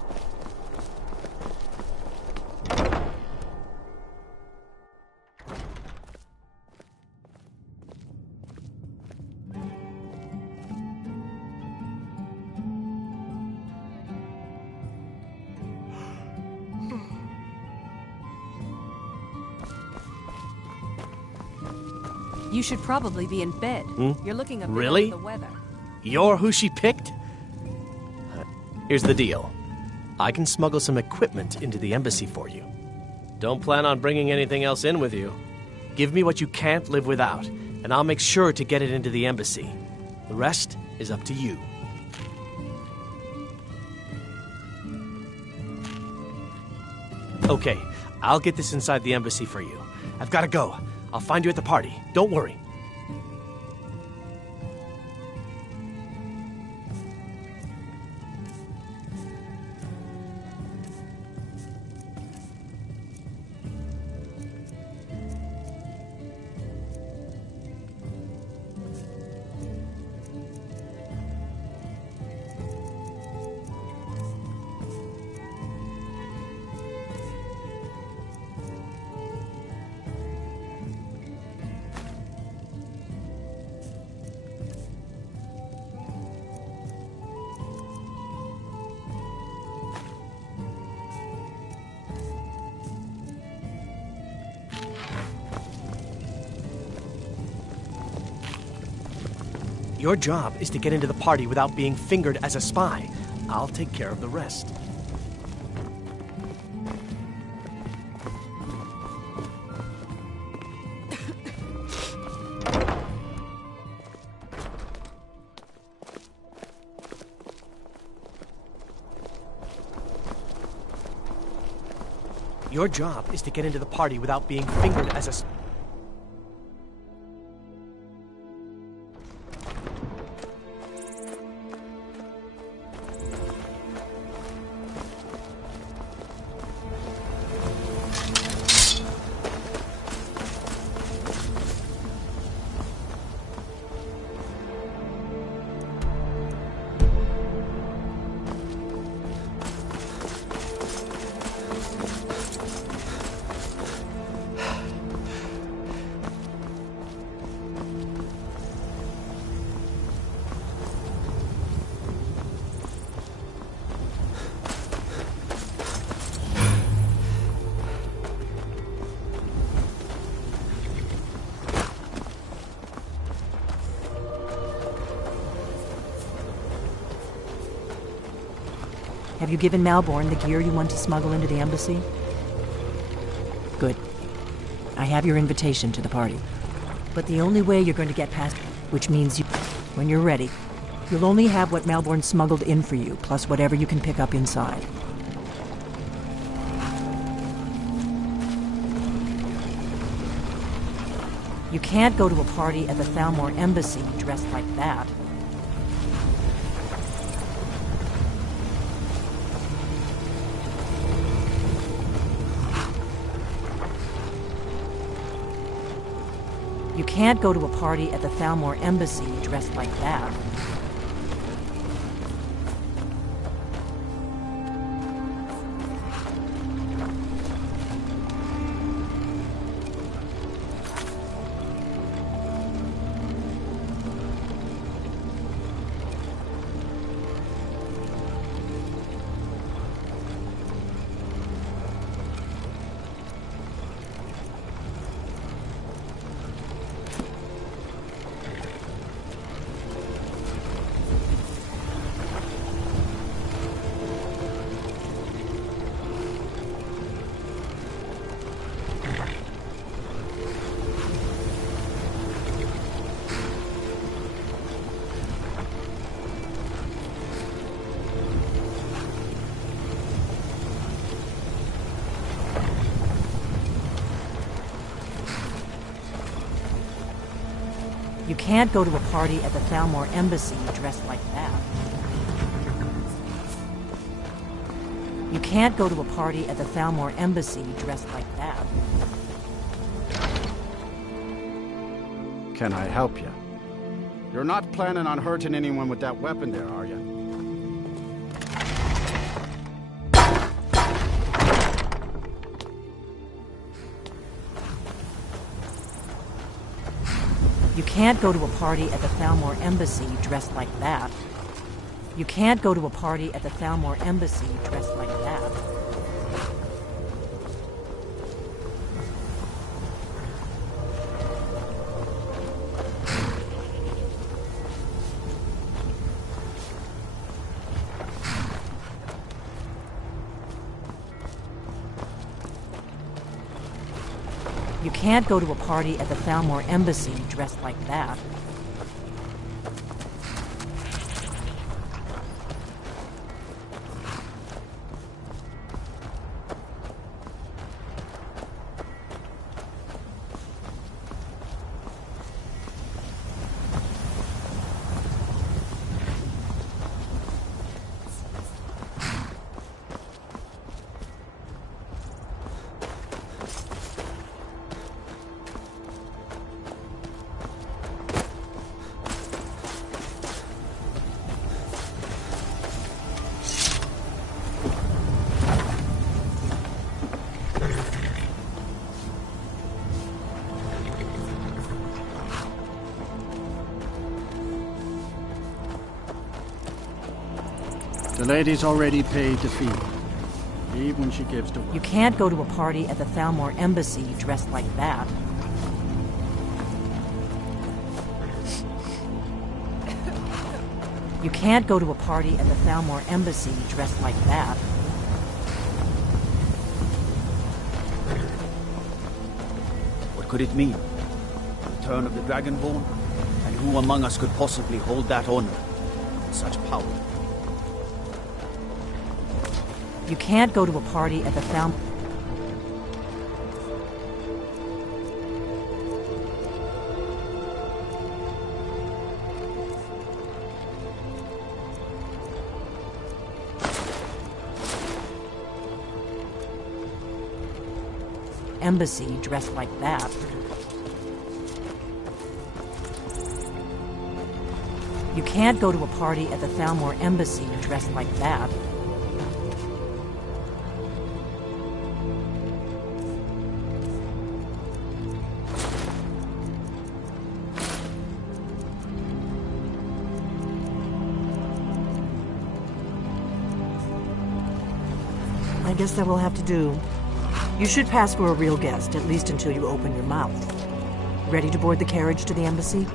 You should probably be in bed. You're looking a bit Really? under the weather. You're who she picked? Here's the deal. I can smuggle some equipment into the embassy for you. Don't plan on bringing anything else in with you. Give me what you can't live without, and I'll make sure to get it into the embassy. The rest is up to you. Okay, I'll get this inside the embassy for you. I've got to go. I'll find you at the party. Don't worry. Your job is to get into the party without being fingered as a spy. I'll take care of the rest. Your job is to get into the party without being fingered as a... Have you given Malborn the gear you want to smuggle into the embassy? Good. I have your invitation to the party. But the only way you're going to get past it, which means when you're ready, you'll only have what Malborn smuggled in for you, plus whatever you can pick up inside. You can't go to a party at the Thalmor embassy dressed like that. You can't go to a party at the Thalmor embassy dressed like that. You can't go to a party at the Thalmor embassy dressed like that. You can't go to a party at the Thalmor embassy dressed like that. Can I help you? You're not planning on hurting anyone with that weapon there, are you? You can't go to a party at the Thalmor embassy dressed like that. You can't go to a party at the Thalmor embassy dressed like that. You can't go to a party at the Thalmor embassy dressed like that. The lady's already paid the fee. Leave when she gives the word. You can't go to a party at the Thalmor Embassy dressed like that. You can't go to a party at the Thalmor Embassy dressed like that. What could it mean? Return of the Dragonborn? And who among us could possibly hold that honor and such power? You can't go to a party at the Thalmor... Embassy dressed like that. You can't go to a party at the Thalmor Embassy dressed like that. I guess that will have to do. You should pass for a real guest, at least until you open your mouth. Ready to board the carriage to the embassy?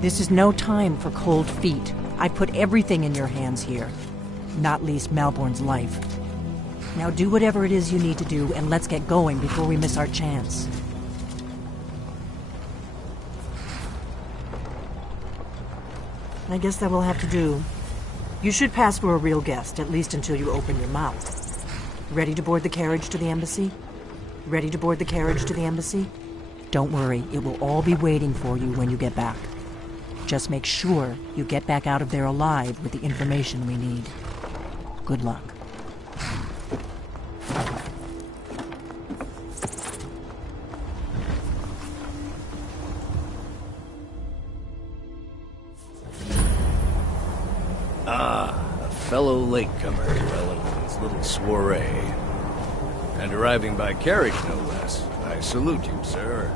This is no time for cold feet. I put everything in your hands here, not least Malborn's life. Now do whatever it is you need to do, and let's get going before we miss our chance. I guess that will have to do. You should pass for a real guest, at least until you open your mouth. Ready to board the carriage to the embassy? Ready to board the carriage to the embassy? Don't worry, it will all be waiting for you when you get back. Just make sure you get back out of there alive with the information we need. Good luck. Fellow latecomer to Ellen's little soiree. And arriving by carriage, no less. I salute you, sir.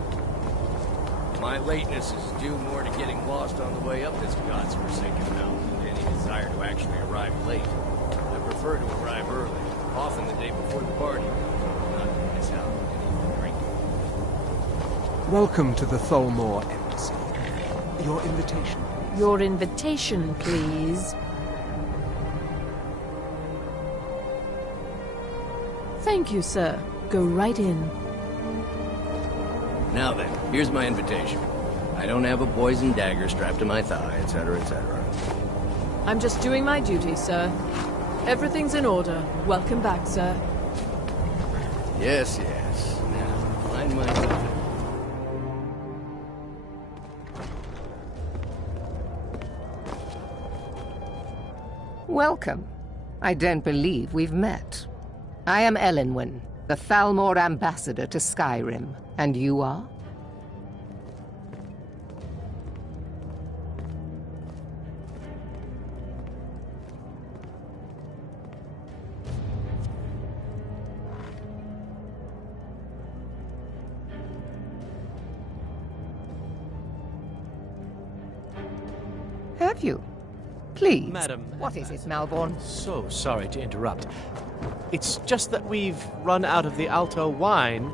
My lateness is due more to getting lost on the way up this god's-forsaken mountain than any desire to actually arrive late. I prefer to arrive early, often the day before the party, not to miss out on any drinking. Welcome to the Thalmor Embassy. Your invitation. Your invitation, please. Thank you, sir. Go right in. Now then, here's my invitation. I don't have a poison dagger strapped to my thigh, etc., etc. I'm just doing my duty, sir. Everything's in order. Welcome back, sir. Yes, yes. Now, find my... Welcome. I don't believe we've met. I am Elenwen, the Thalmor ambassador to Skyrim. And you are? Have you? Please. Madam. What is it, Malborn? So sorry to interrupt. It's just that we've run out of the Alto wine.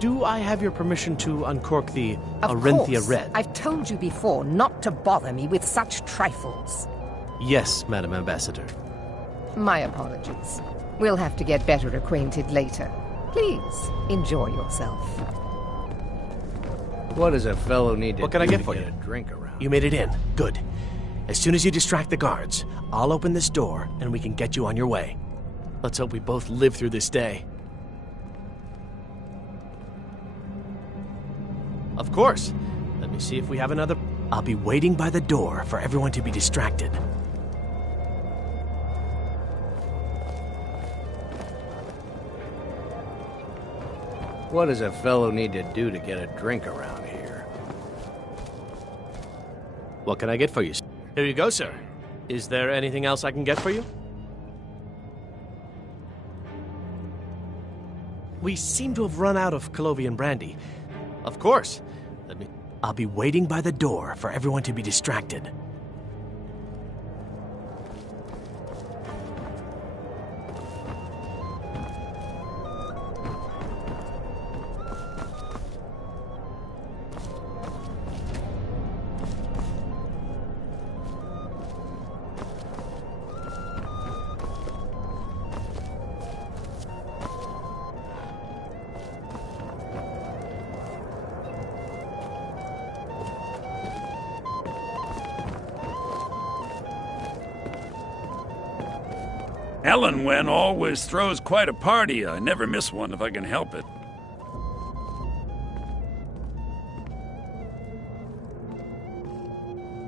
Do I have your permission to uncork the Arinthia Red? I've told you before not to bother me with such trifles. Yes, Madam Ambassador. My apologies. We'll have to get better acquainted later. Please, enjoy yourself. What does a fellow need to What can I do get to for get you? a drink around? You made it in. Good. As soon as you distract the guards, I'll open this door and we can get you on your way. Let's hope we both live through this day. Of course. Let me see if we have another... I'll be waiting by the door for everyone to be distracted. What does a fellow need to do to get a drink around here? What can I get for you? Here you go, sir. Is there anything else I can get for you? We seem to have run out of Colovian brandy. Of course. Let me... I'll be waiting by the door for everyone to be distracted. Wen always throws quite a party. I never miss one if I can help it.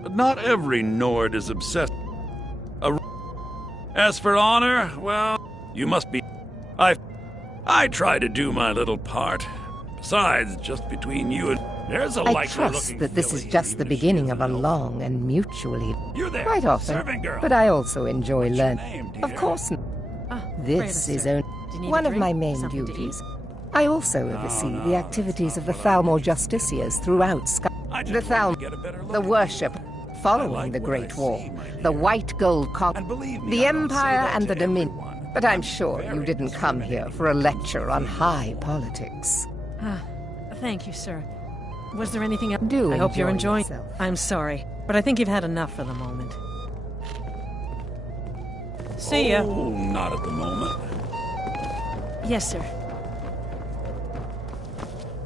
But not every Nord is obsessed. As for honor, well, you must be... I try to do my little part. Besides, just between you and... There's a I trust that this is just the beginning of a long and mutually... Quite often, but I also enjoy learning. Of course not. This is only one of my main duties. I also oversee the activities of the Thalmor Justiciars throughout Skyrim. The Thalmor, the worship, following the Great Wall, the White Gold the Empire and the Dominion. But I'm sure you didn't come here for a lecture on high politics. Thank you, sir. Was there anything else? I hope you're enjoying yourself. I'm sorry, but I think you've had enough for the moment. See ya. Oh, not at the moment. Yes, sir.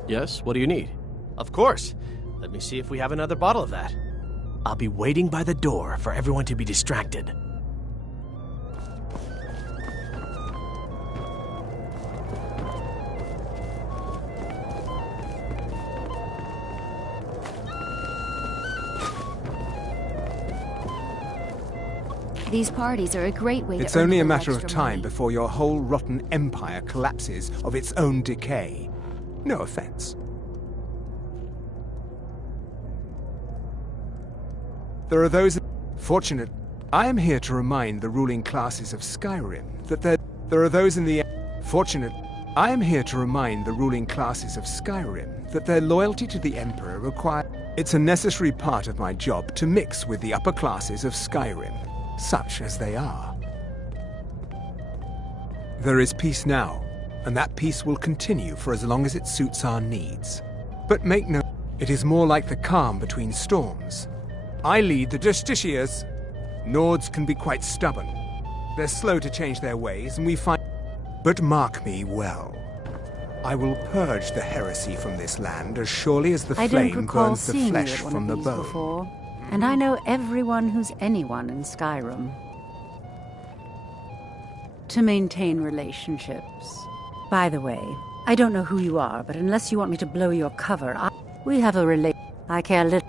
Yes, what do you need? Of course. Let me see if we have another bottle of that. I'll be waiting by the door for everyone to be distracted. These parties are a great way to It's only a matter of time before your whole rotten empire collapses of its own decay. No offense. There are those fortunate. I am here to remind the ruling classes of Skyrim that there are those in the fortunate. I am here to remind the ruling classes of Skyrim that their loyalty to the Emperor requires. It's a necessary part of my job to mix with the upper classes of Skyrim, such as they are. There is peace now, and that peace will continue for as long as it suits our needs. But make no, it is more like the calm between storms. I lead the Justiciars. Nords can be quite stubborn. They're slow to change their ways, and we find... But mark me well. I will purge the heresy from this land as surely as the flame burns the flesh from the bone. Before, and I know everyone who's anyone in Skyrim. To maintain relationships. By the way, I don't know who you are, but unless you want me to blow your cover, we have a relation. I care little,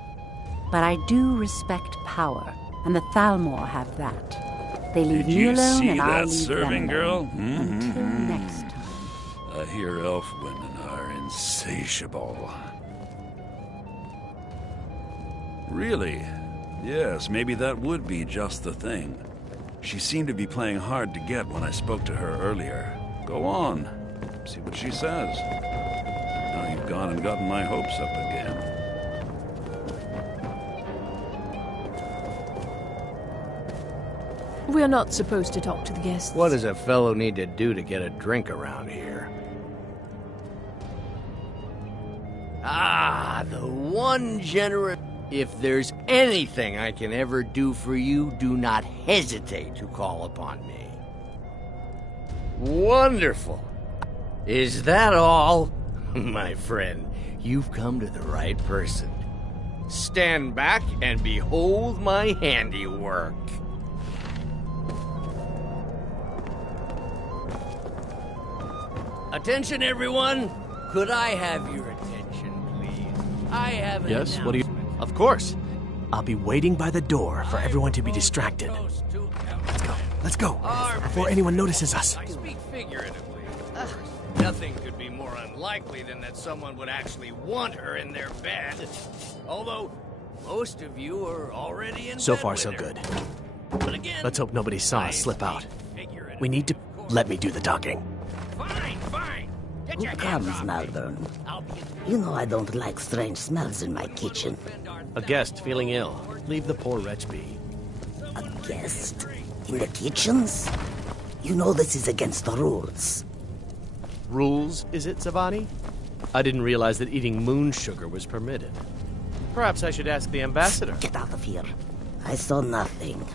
but I do respect power, and the Thalmor have that. They leave me alone, and I leave them alone. Serving girl? Until next time. I hear elf women are insatiable. Really? Yes, maybe that would be just the thing. She seemed to be playing hard to get when I spoke to her earlier. Go on. See what she says. Now you've gone and gotten my hopes up again. We're not supposed to talk to the guests. What does a fellow need to do to get a drink around here? Ah, the one generous... If there's anything I can ever do for you, do not hesitate to call upon me. Wonderful. Is that all? My friend, you've come to the right person. Stand back and behold my handiwork. Attention, everyone! Could I have your attention, please? I have an Yes, what do you... Of course. I'll be waiting by the door for everyone to be distracted. Let's go. Let's go. Before anyone notices us. I speak figuratively. Nothing could be more unlikely than that someone would actually want her in their bed. Although, most of you are already in So bed far, with so her. good. But again, Let's hope nobody saw us slip out. We need to... Let me do the talking. Fine, fine. Who comes, Malvern? You know I don't like strange smells in my kitchen. A guest feeling ill. Leave the poor wretch be. A guest? In the kitchens? You know this is against the rules. Rules, is it, Savani? I didn't realize that eating moon sugar was permitted. Perhaps I should ask the ambassador. Get out of here. I saw nothing.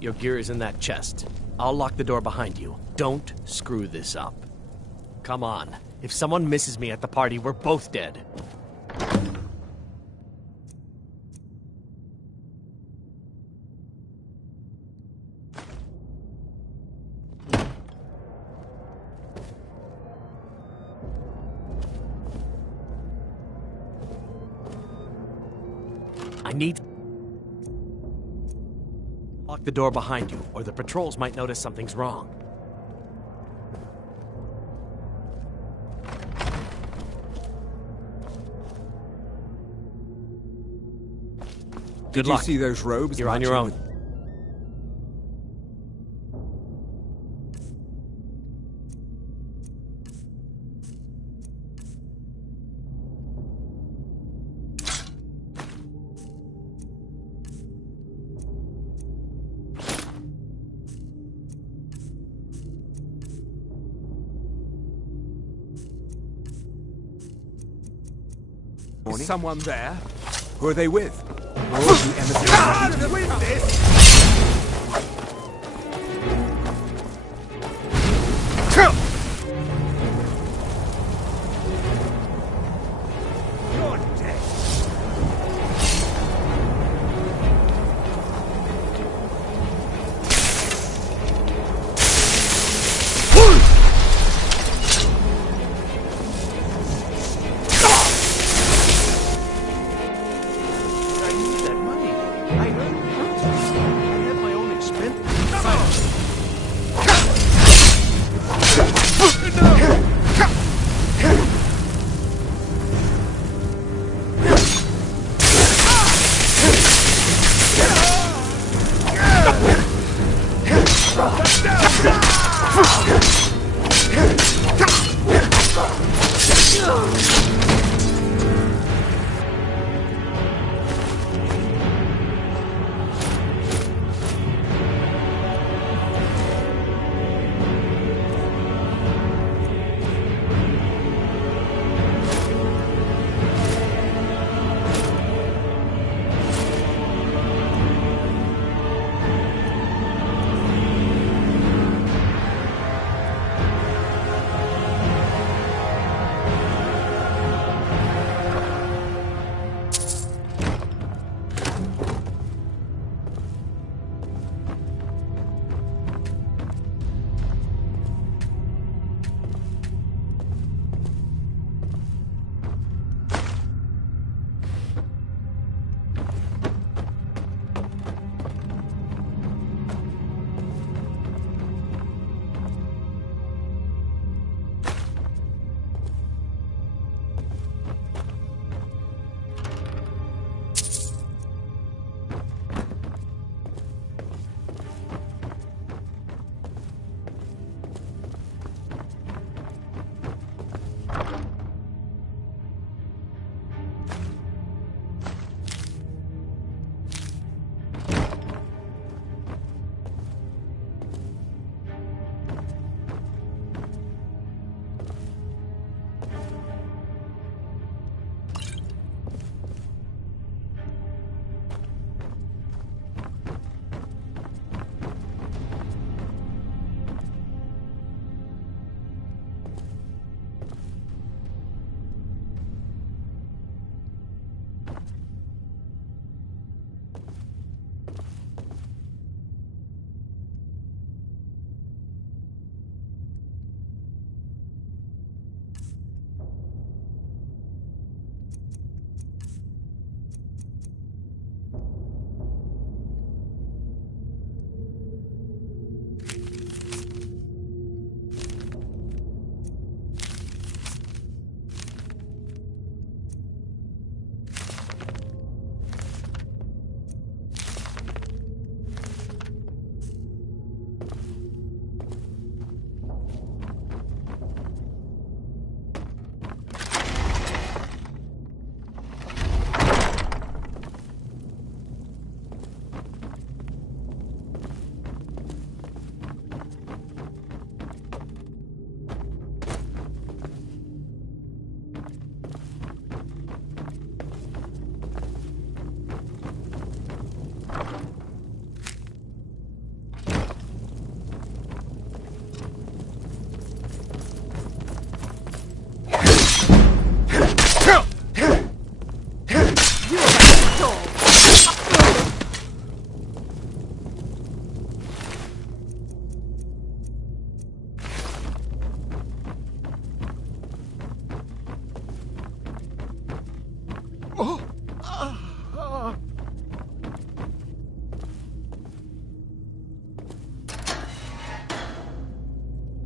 Your gear is in that chest. I'll lock the door behind you. Don't screw this up. Come on. If someone misses me at the party, we're both dead. I need... Lock the door behind you, or the patrols might notice something's wrong. Did you see those robes? You're on your own. Is someone there? Who are they with? The emissary Win this! You're dead.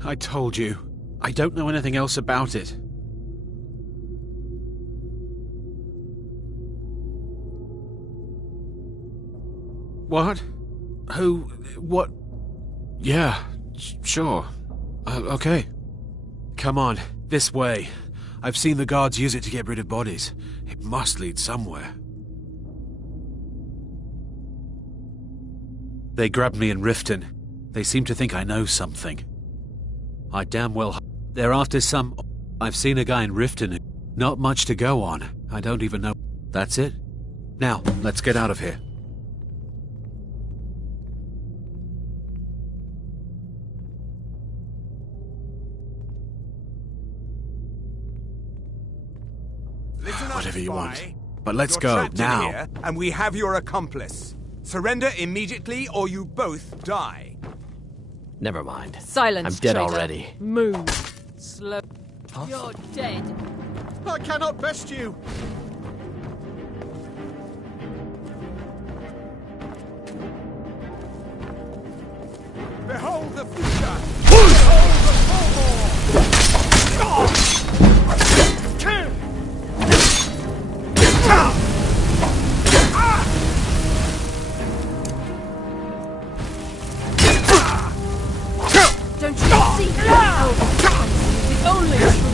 I told you. I don't know anything else about it. What? Who? What? Yeah, sure. Okay. Come on, this way. I've seen the guards use it to get rid of bodies. It must lead somewhere. They grabbed me in Riften. They seem to think I know something. I damn well... They're after some... I've seen a guy in Riften. Not much to go on. I don't even know... That's it? Now, let's get out of here. Whatever you want. But let's go, now. Here, and we have your accomplice. Surrender immediately or you both die. Never mind. Silence, I'm dead traitor. already. Move. Slow. Huh? You're dead. I cannot best you. Behold the future! Behold the Don't you see now? The only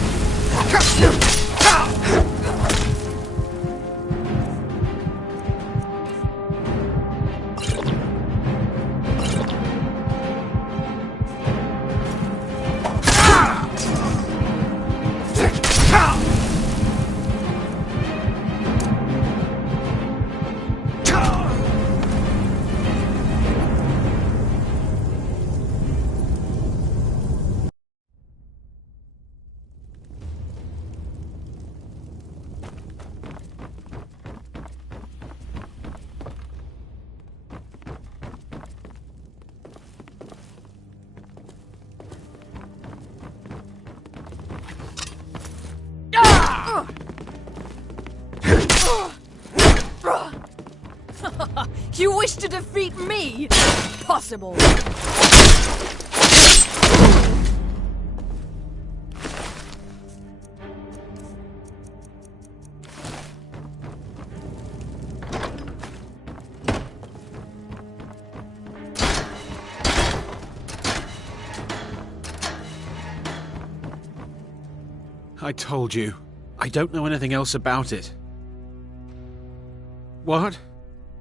You wish to defeat me? Possible. I told you. I don't know anything else about it. What?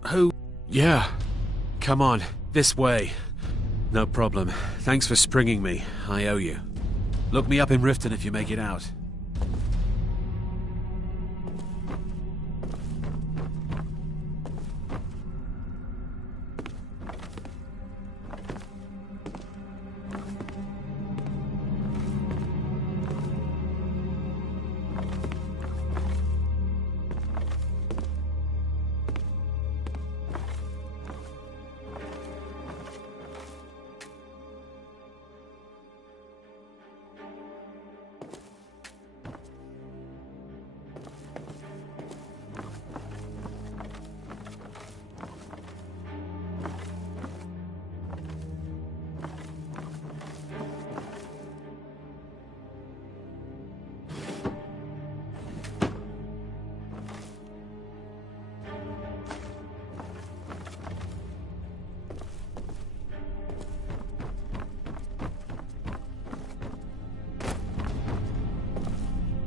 Who? Yeah. Come on, this way. No problem. Thanks for springing me. I owe you. Look me up in Riften if you make it out.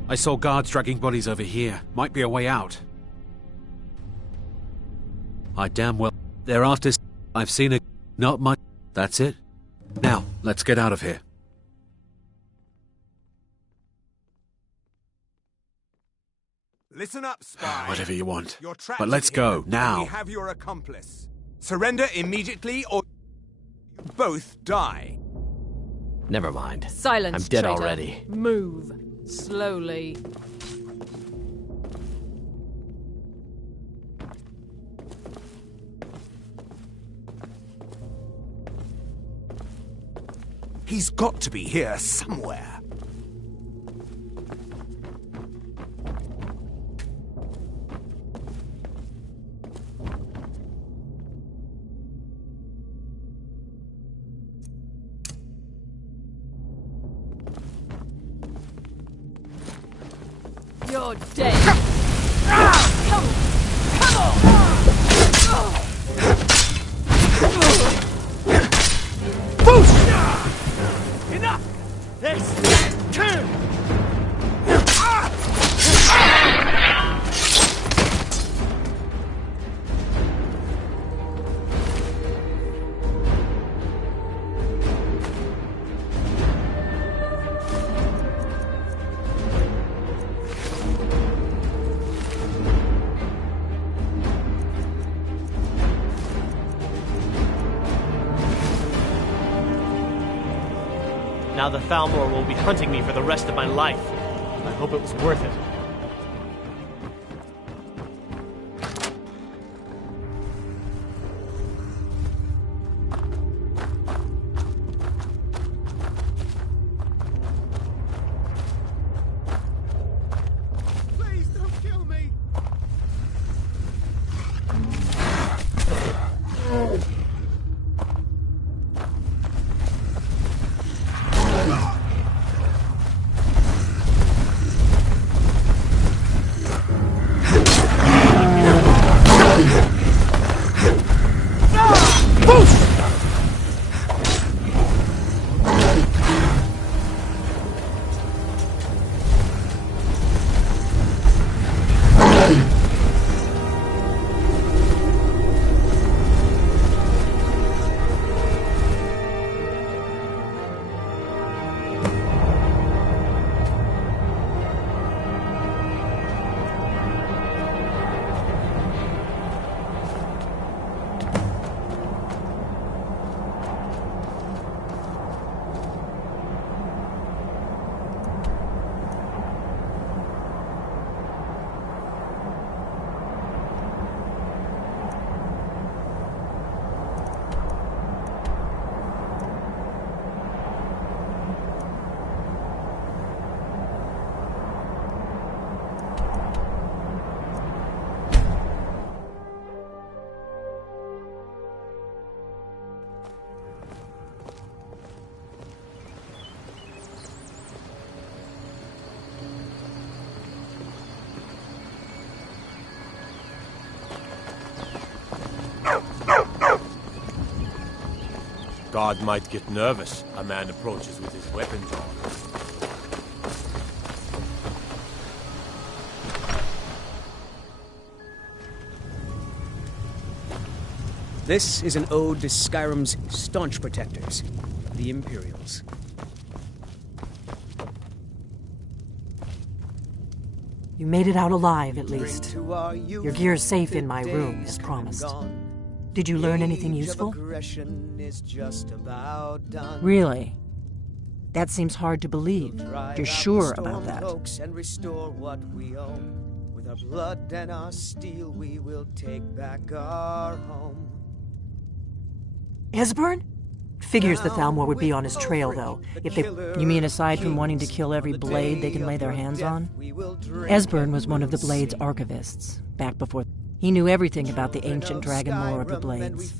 I saw guards dragging bodies over here. Might be a way out. I damn well... They're after... I've seen a... Not much... That's it? Now, let's get out of here. Listen up, spy. Whatever you want. You're trapped But let's in go, here, and now. We have your accomplice. Surrender immediately or you both die. Never mind. Silence, I'm dead traitor. already. Move. Slowly. He's got to be here somewhere. You're dead. Come on. Boosh! Enough! This turn! Now the Thalmor will be hunting me for the rest of my life. I hope it was worth it. Please don't kill me! God might get nervous. A man approaches with his weapon drawn. This is an ode to Skyrim's staunch protectors, the Imperials. You made it out alive, at least. Your gear's safe in my room, as promised. Did you learn anything useful? Really? That seems hard to believe. You're sure about that? With our blood and our steel, we will take back our home. Esbern? Figures the Thalmor would be on his trail, though. If they... You mean aside from wanting to kill every blade they can lay their hands on? Esbern was one of the Blade's archivists, back before... He knew everything about the ancient dragon lore of the Blades.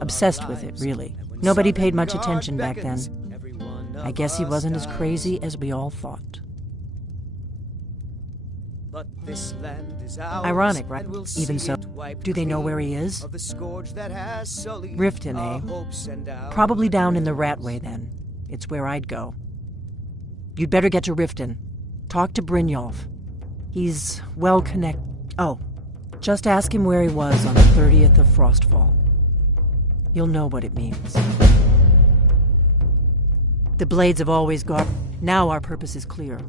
Obsessed with it, really. Nobody paid much attention back then. I guess he wasn't as crazy as we all thought. Ironic, right? Even so, do they know where he is? Riften, eh? Probably down in the Ratway, then. It's where I'd go. You'd better get to Riften. Talk to Brynjolf. He's well connected. Oh, just ask him where he was on the 30th of Frostfall. You'll know what it means. The Blades have always guarded. Now our purpose is clear.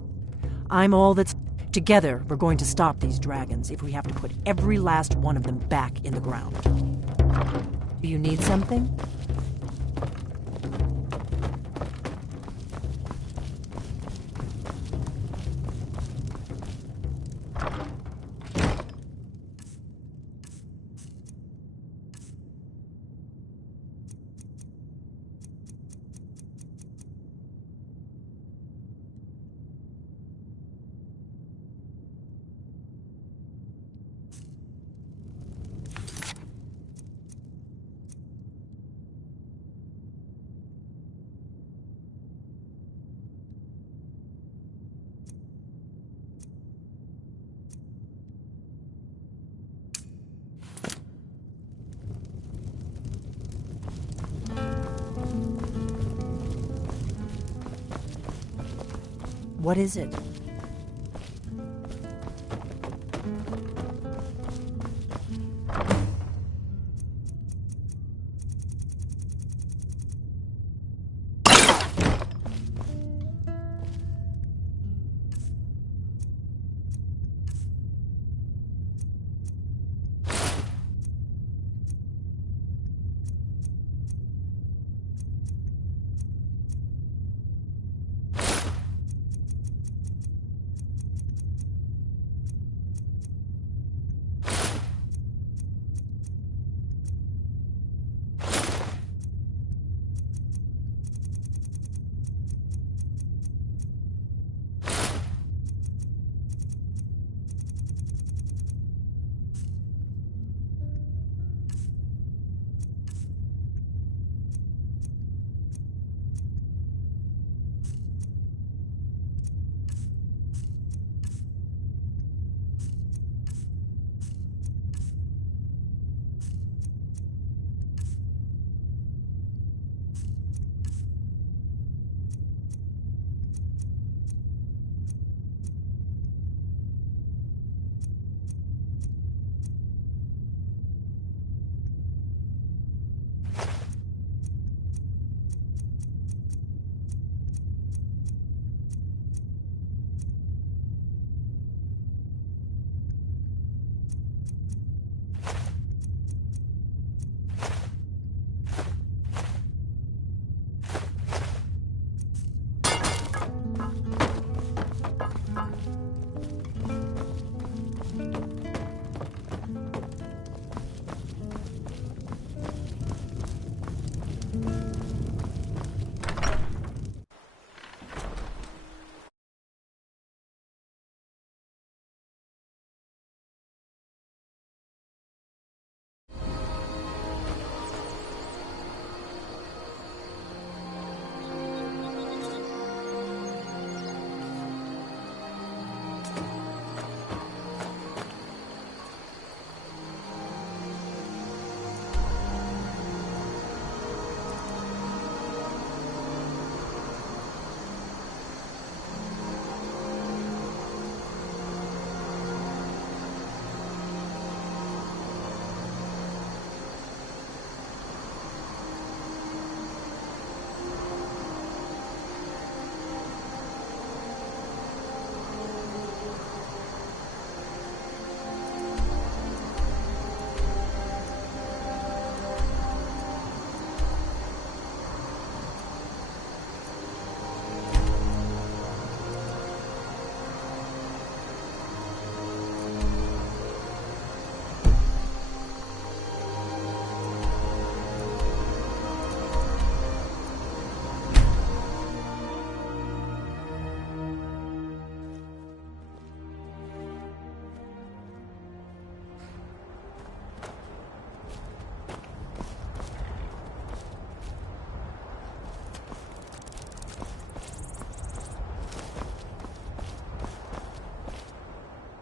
I'm all that's... Together, we're going to stop these dragons if we have to put every last one of them back in the ground. Do you need something? What is it?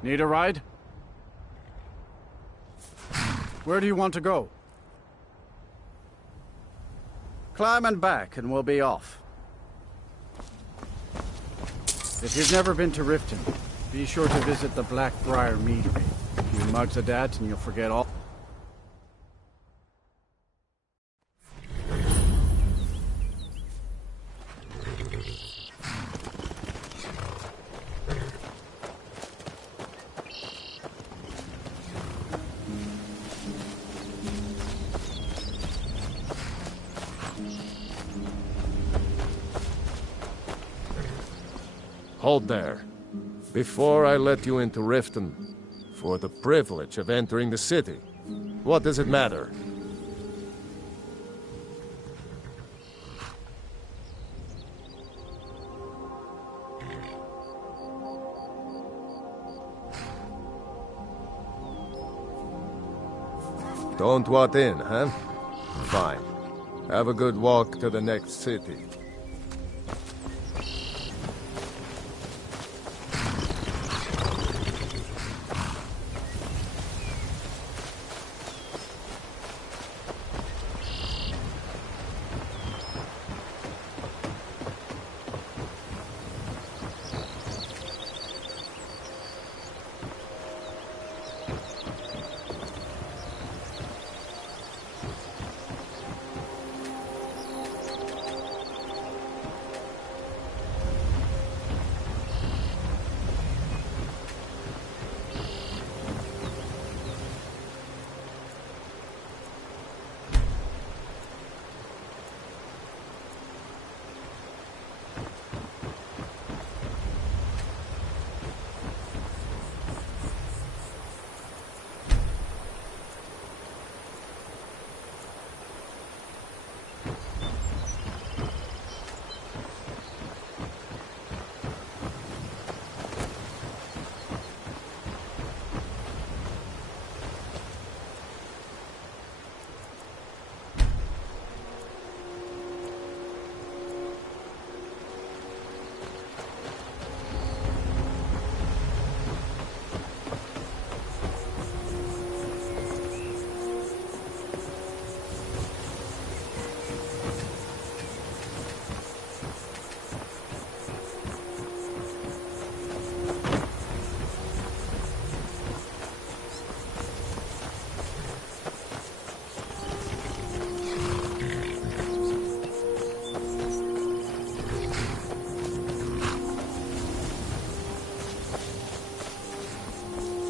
Need a ride? Where do you want to go? Climb and back and we'll be off. If you've never been to Riften, be sure to visit the Blackbriar Meadery. A few mugs of that and you'll forget all. Hold there. Before I let you into Riften, for the privilege of entering the city, what does it matter? Don't want in, huh? Fine. Have a good walk to the next city.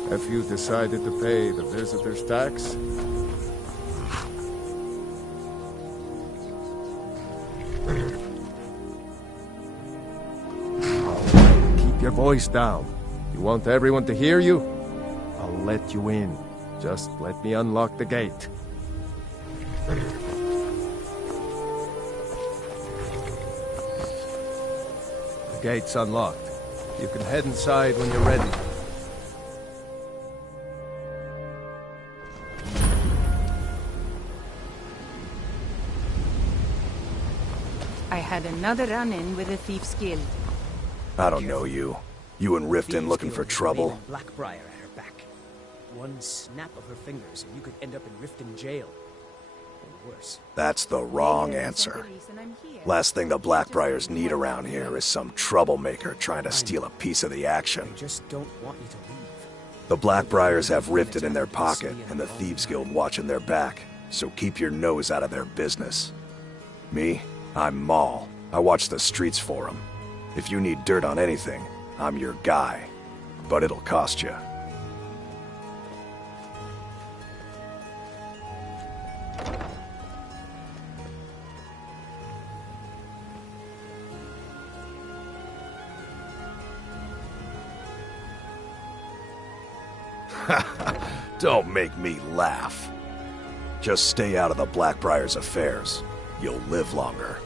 Have you decided to pay the visitor's tax? Keep your voice down. You want everyone to hear you? I'll let you in. Just let me unlock the gate. The gate's unlocked. You can head inside when you're ready. I had another run-in with a Thief's Guild. I don't know you. You and Riften looking for trouble? Blackbriar at her back. One snap of her fingers and you could end up in Riften jail. Or worse. That's the wrong answer. Last thing the Blackbriars need around here is some troublemaker trying to steal a piece of the action. I just don't want you to leave. The Blackbriars have Riften in their pocket and the Thieves Guild watching their back, so keep your nose out of their business. Me? I'm Maul. I watch the streets for them. If you need dirt on anything, I'm your guy. But it'll cost you. Don't make me laugh. Just stay out of the Blackbriar's affairs. You'll live longer.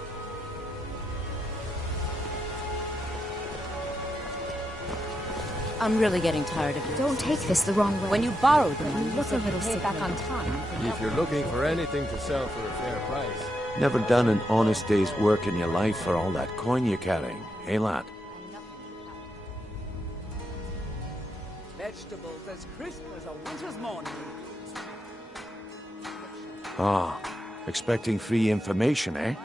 I'm really getting tired of you. Don't take this the wrong way. When you borrow them, you look a little sick back on time. If you're looking for anything to sell for a fair price. Never done an honest day's work in your life for all that coin you're carrying, eh, lad? Vegetables as crisp as a winter's morning. Ah, expecting free information, eh?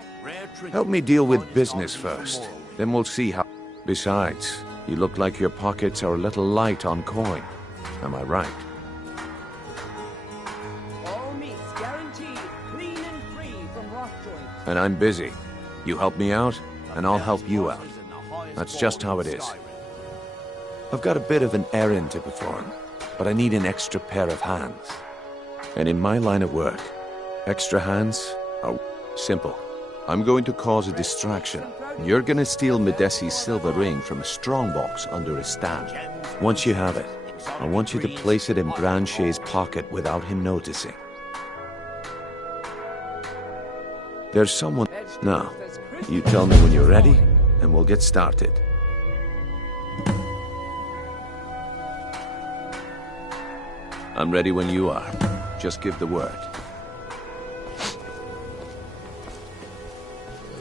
Help me deal with business first, then we'll see how... Besides, you look like your pockets are a little light on coin. Am I right? All meats guaranteed, clean and free from rock joints. And I'm busy. You help me out, and I'll help you out. That's just how it is. I've got a bit of an errand to perform, but I need an extra pair of hands. And in my line of work, extra hands are simple. I'm going to cause a distraction. You're gonna steal Medesi's silver ring from a strongbox under a stand. Once you have it, I want you to place it in Branchet's pocket without him noticing. There's someone... Now, you tell me when you're ready, and we'll get started. I'm ready when you are. Just give the word.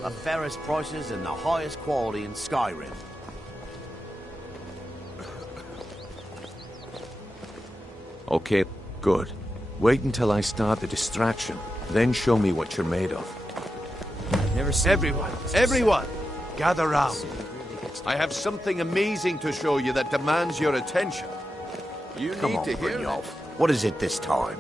The fairest prices and the highest quality in Skyrim. Okay, good. Wait until I start the distraction, then show me what you're made of. Everyone, gather round. I have something amazing to show you that demands your attention. Come on, Brynjolf. What is it this time?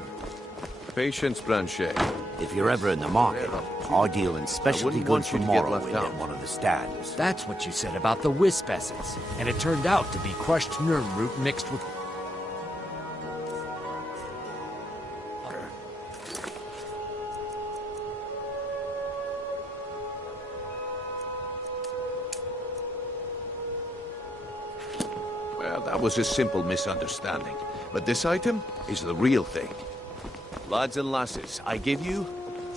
Patience, Blanchet. If you're ever in the market, I deal in specialty wouldn't goods want you from to get Morrowind left out. at one of the stands. That's what you said about the wisp essence. And it turned out to be crushed nerm root mixed with... Well, that was a simple misunderstanding. But this item is the real thing. Lads and lasses, I give you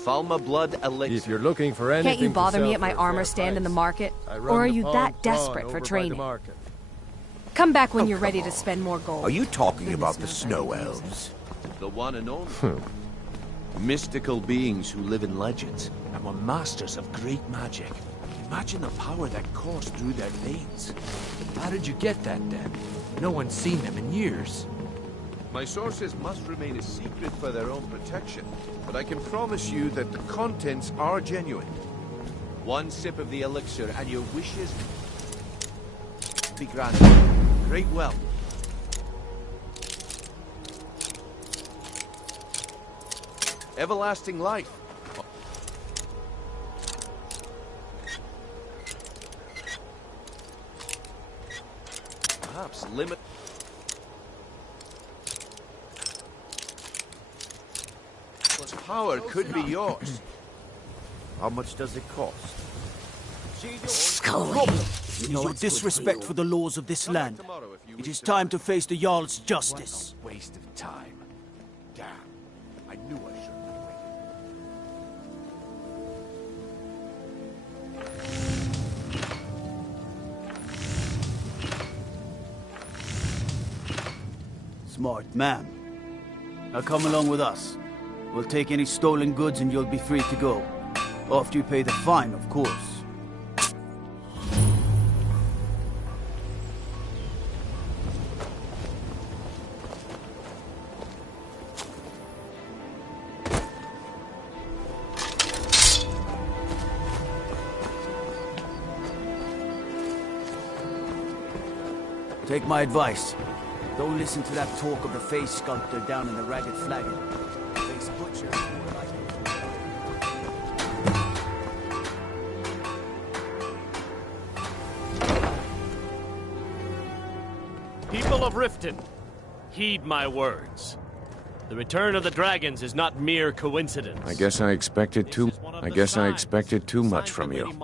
Falma Blood Elixir. If you're looking for anything Can't you bother to me sell at my for a armor fair stand in the price, market? I run Or are the you Palm that Prawn desperate over for by the training? market. Come back when you're ready to spend more gold. Are you talking about the snow elves? The one and only. Mystical beings who live in legends and were masters of great magic. Imagine the power that coursed through their veins. How did you get that, then? No one's seen them in years. My sources must remain a secret for their own protection, but I can promise you that the contents are genuine. One sip of the elixir and your wishes be granted. Great wealth. Everlasting life. Perhaps limit... power could be yours. How much does it cost? Scully. In your disrespect for the laws of this land, it is time to face the Jarl's justice. What a waste of time. Damn. I knew I shouldn't have waited. Smart man. Now come along with us. We'll take any stolen goods and you'll be free to go. After you pay the fine, of course. Take my advice. Don't listen to that talk of the face sculptor down in the Ragged Flagon. Face butcher is more like it. People of Riften, heed my words. The return of the dragons is not mere coincidence. I guess I expected too much from you.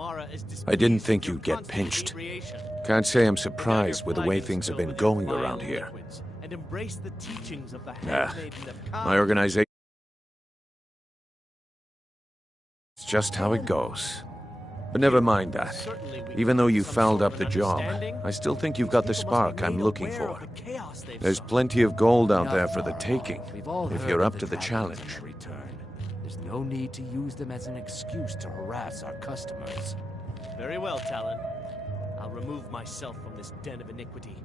I didn't think you'd get pinched. Can't say I'm surprised with the way things have been going around here. And embrace the teachings of the Nah, handmaiden of my organization... It's just how it goes. But never mind that. Even though you fouled up the job, I still think you've got the spark I'm looking for. There's plenty of gold out there for the taking, if you're up to the challenge. There's no need to use them as an excuse to harass our customers. Very well, Talon. I'll remove myself from this den of iniquity.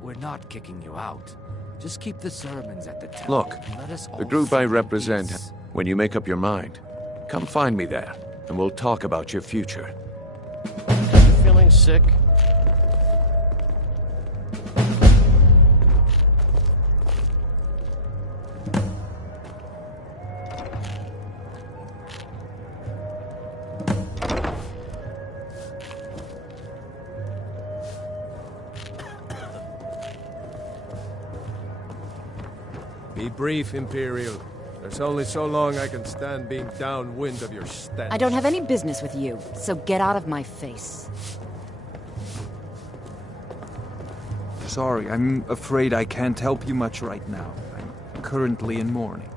We're not kicking you out. Just keep the sermons at the temple. Look, and let us the all group I sit in represent, peace. when you make up your mind, come find me there, and we'll talk about your future. Feeling sick? Be brief, Imperial. There's only so long I can stand being downwind of your stench. I don't have any business with you, so get out of my face. Sorry, I'm afraid I can't help you much right now. I'm currently in mourning.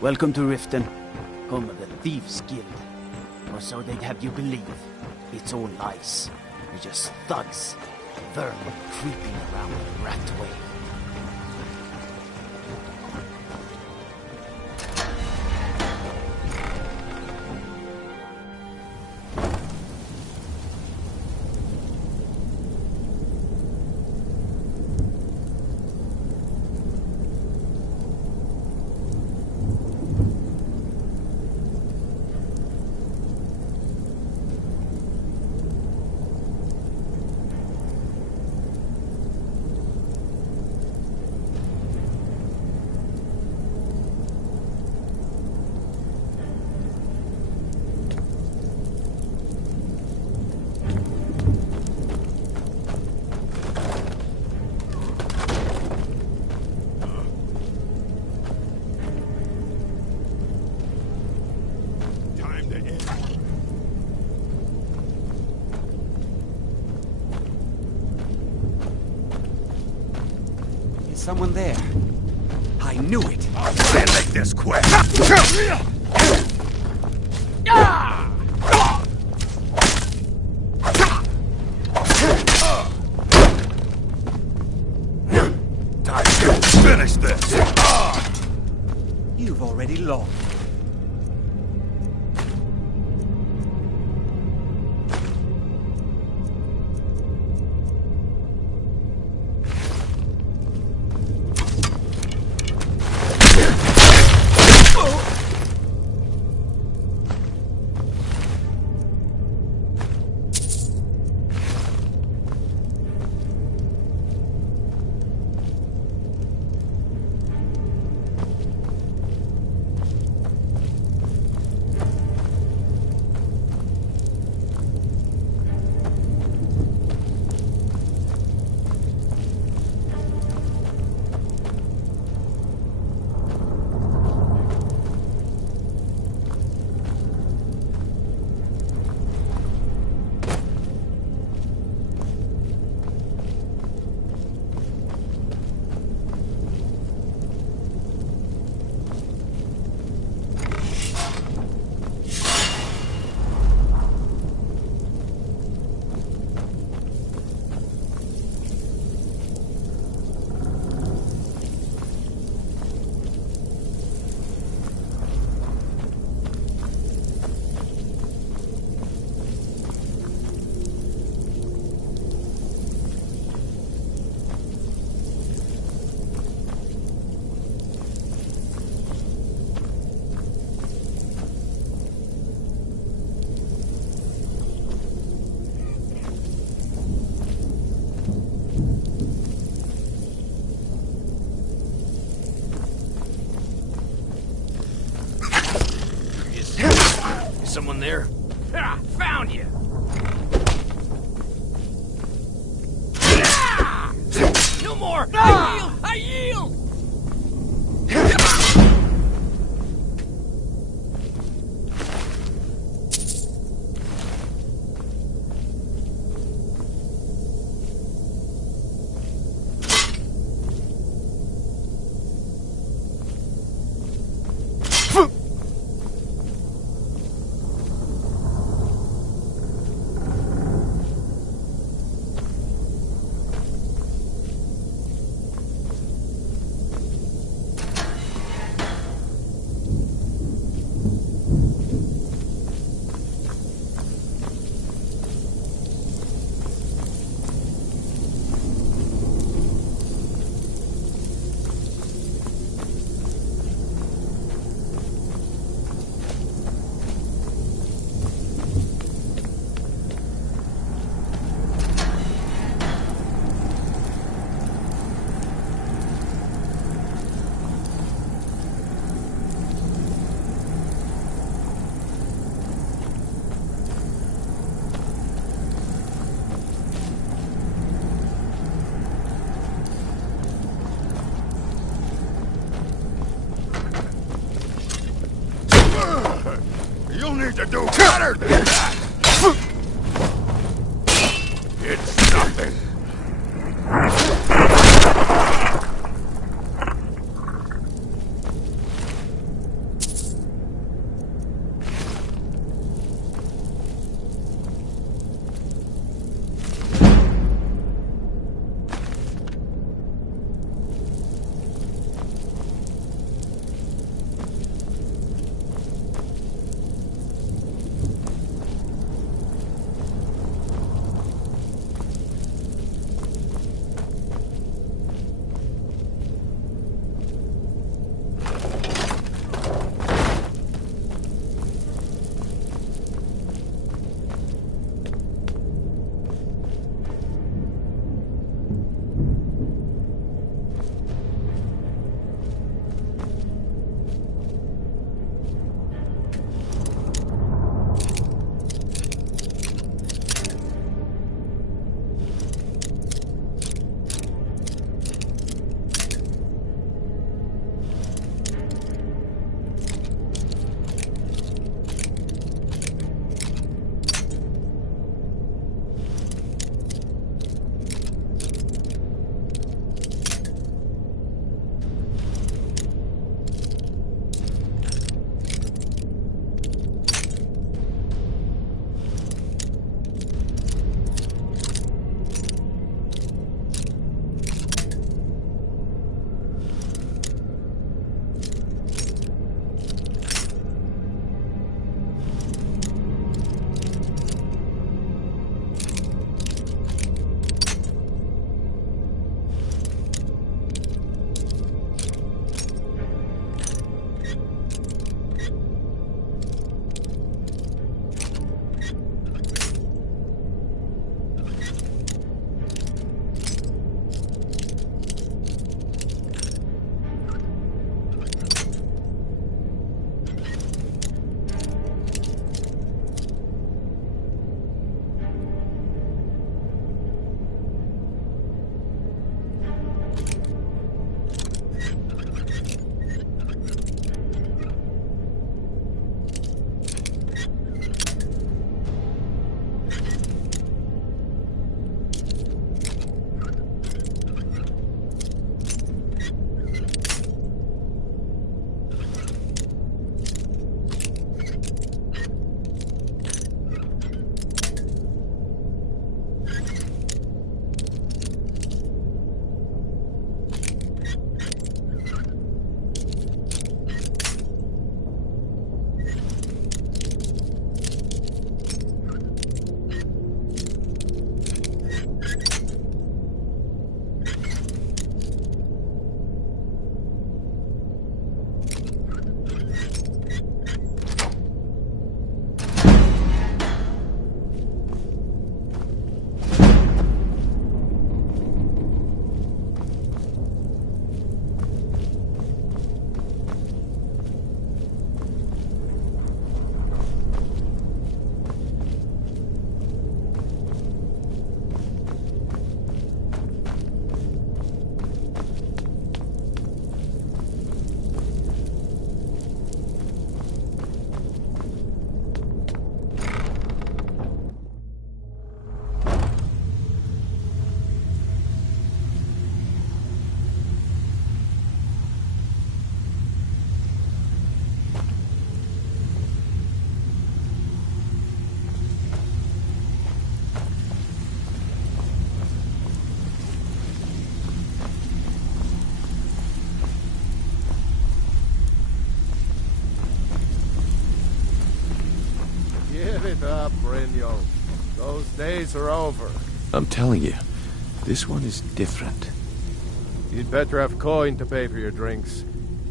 Welcome to Riften, home of the Thieves Guild. Or so they'd have you believe. It's all lies. You're just thugs, vermin creeping around the rat way. someone there. I knew it. Try and make this quick. Time to finish this. You've already lost. Someone there? Ah, found you! Ah! No more! Ah! I yield! You'll need to do better than that! It's nothing. it up, Brynjolf. Those days are over. I'm telling you, this one is different. You'd better have coin to pay for your drinks.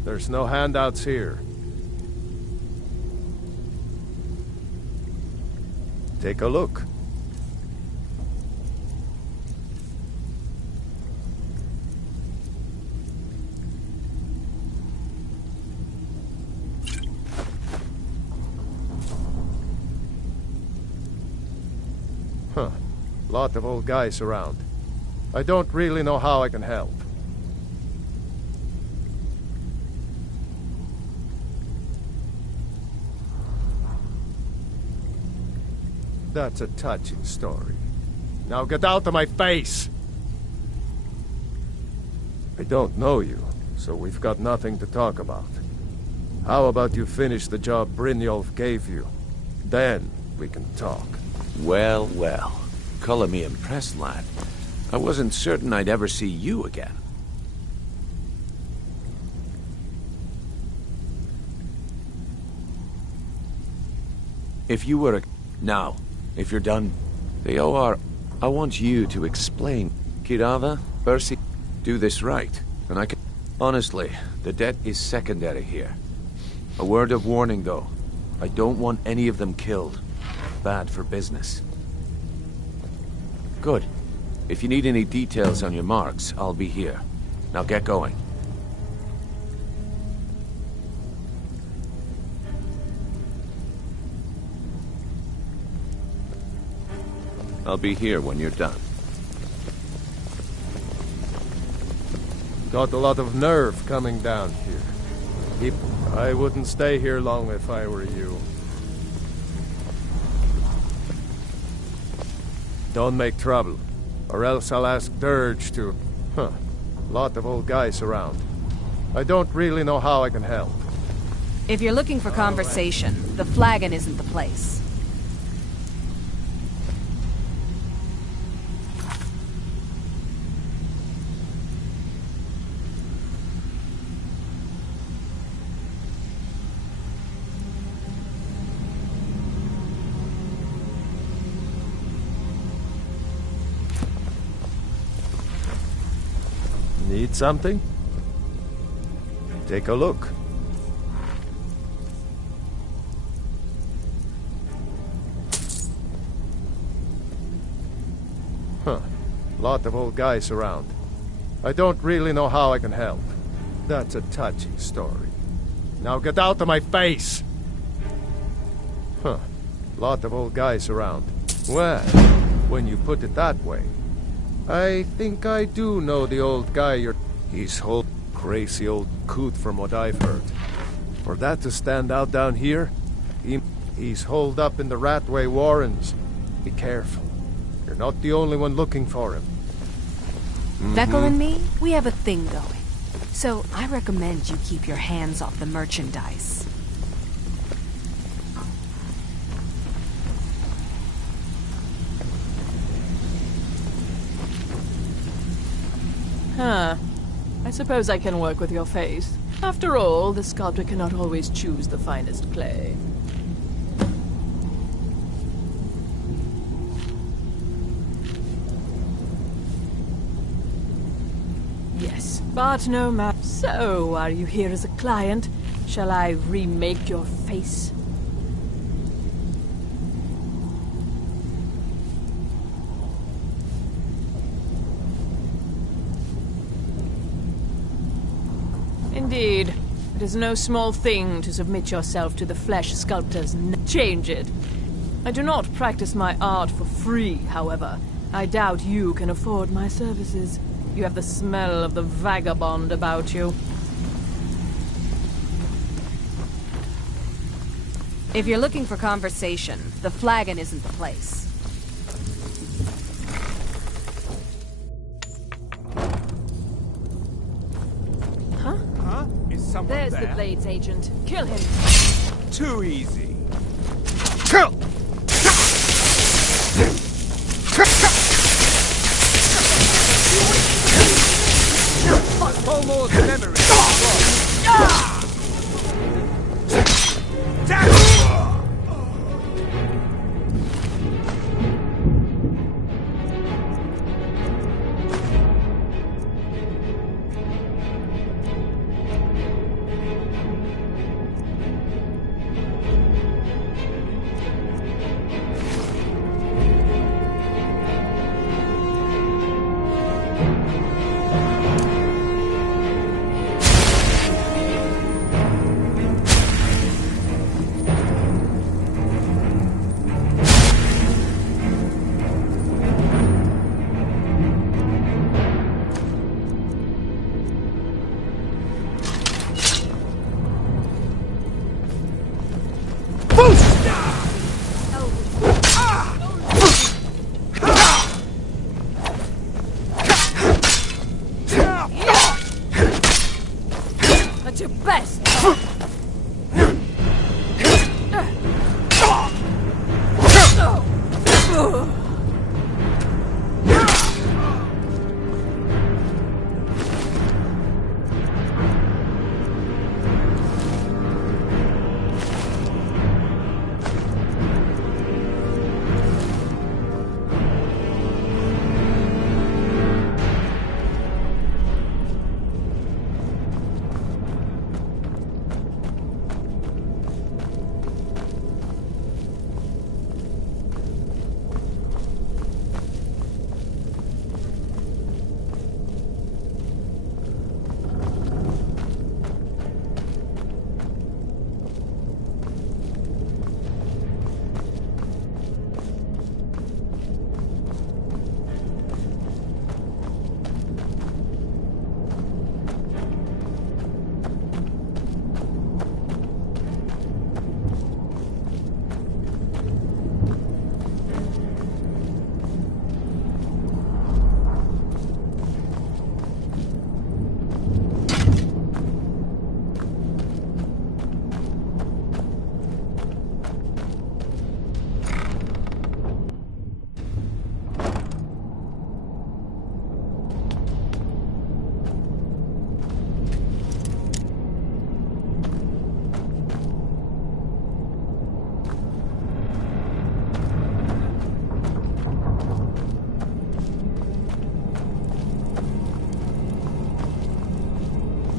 There's no handouts here. Take a look. Huh. Lot of old guys around. I don't really know how I can help. That's a touching story. Now get out of my face! I don't know you, so we've got nothing to talk about. How about you finish the job Brynjolf gave you? Then we can talk. Well, well. Color me impressed, lad. I wasn't certain I'd ever see you again. If you were a... Now, if you're done... Theor, I want you to explain. Kirava, Percy, do this right, and I can... Honestly, the debt is secondary here. A word of warning, though. I don't want any of them killed. Bad for business. Good. If you need any details on your marks, I'll be here. Now get going. I'll be here when you're done. Got a lot of nerve coming down here. I wouldn't stay here long if I were you. Don't make trouble, or else I'll ask Dirge to... Huh. Lot of old guys around. I don't really know how I can help. If you're looking for conversation, the flagon isn't the place. Need something? Take a look. Huh. Lot of old guys around. I don't really know how I can help. That's a touching story. Now get out of my face! Huh. Lot of old guys around. Well, when you put it that way, I think I do know the old guy you're... He's whole crazy old coot from what I've heard. For that to stand out down here, he's holed up in the Ratway Warrens. Be careful. You're not the only one looking for him. Vekel and me, we have a thing going. So I recommend you keep your hands off the merchandise. Huh. I suppose I can work with your face. After all, the sculptor cannot always choose the finest clay. Yes, but no matter. So, are you here as a client? Shall I remake your face? Indeed. It is no small thing to submit yourself to the flesh sculptor's change it. I do not practice my art for free, however. I doubt you can afford my services. You have the smell of the vagabond about you. If you're looking for conversation, the flagon isn't the place. There's the Blades agent. Kill him. Too easy. Kill! Almost memory. best!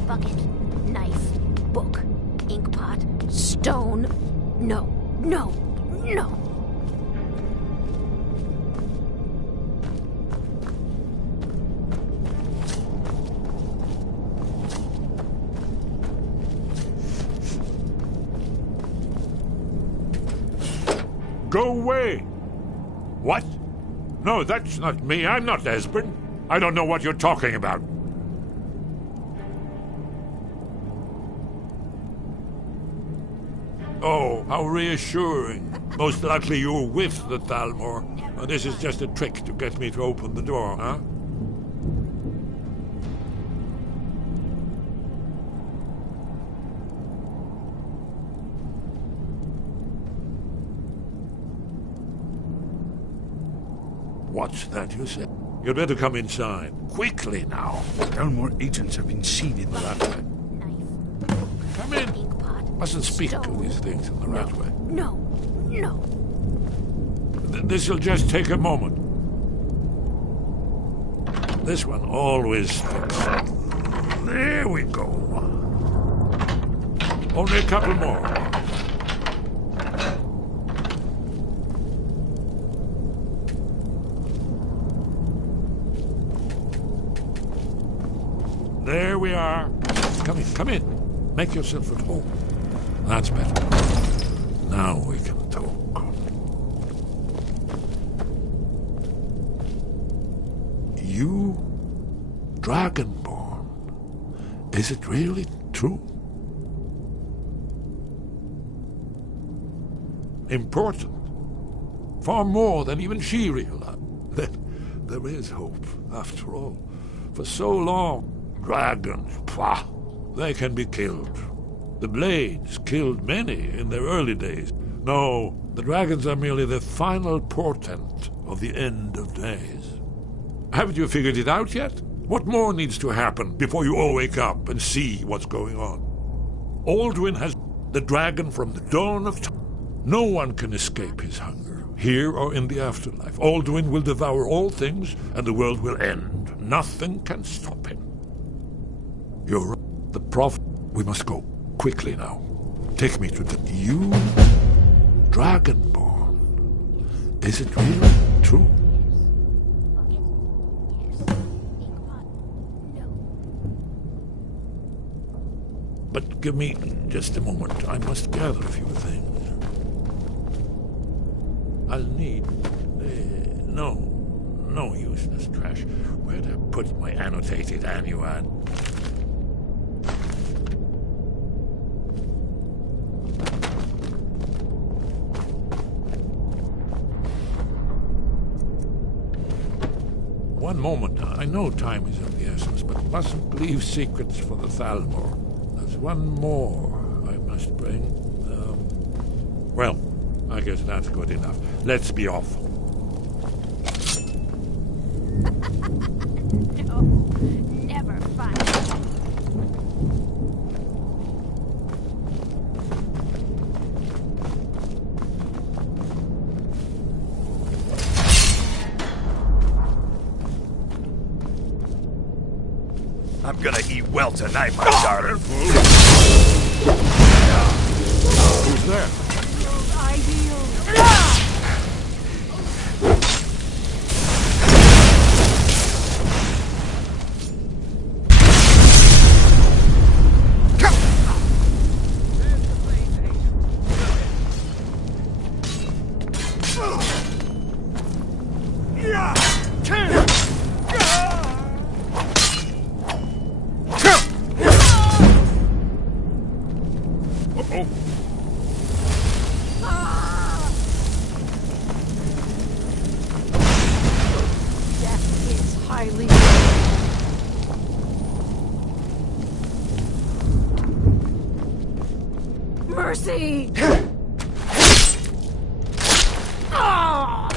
Bucket, knife, book, ink pot, stone. No, no, no. Go away! What? No, that's not me. I'm not Esbern. I don't know what you're talking about. Oh, how reassuring. Most likely you're with the Thalmor. This is just a trick to get me to open the door, huh? What's that you said? You'd better come inside. Quickly now. Thalmor agents have been seen in the Ratway. Come in. Mustn't speak of these things in the Ratway. No, no. This'll just take a moment. This one always sticks. There we go. Only a couple more. There we are. Come in, come in. Make yourself at home. That's better. Now we can talk. You, Dragonborn. Is it really true? Important. Far more than even she realized. There is hope, after all. For so long, dragons, pah, they can be killed. The Blades killed many in their early days. No, the dragons are merely the final portent of the end of days. Haven't you figured it out yet? What more needs to happen before you all wake up and see what's going on? Alduin has the dragon from the dawn of time. No one can escape his hunger, here or in the afterlife. Alduin will devour all things, and the world will end. Nothing can stop him. You're right. The prophet. We must go. Quickly now. Take me to the... You, Dragonborn. Is it really true? But give me just a moment. I must gather a few things. I'll need... No useless trash. Where'd I put my annotated annuad? One moment. I know time is of the essence, but mustn't leave secrets for the Thalmor. That's one more I must bring. Well, I guess that's good enough. Let's be off. No, never find it. I'm gonna eat well tonight, my darling. Who's there? Death is highly. Mercy! Ah!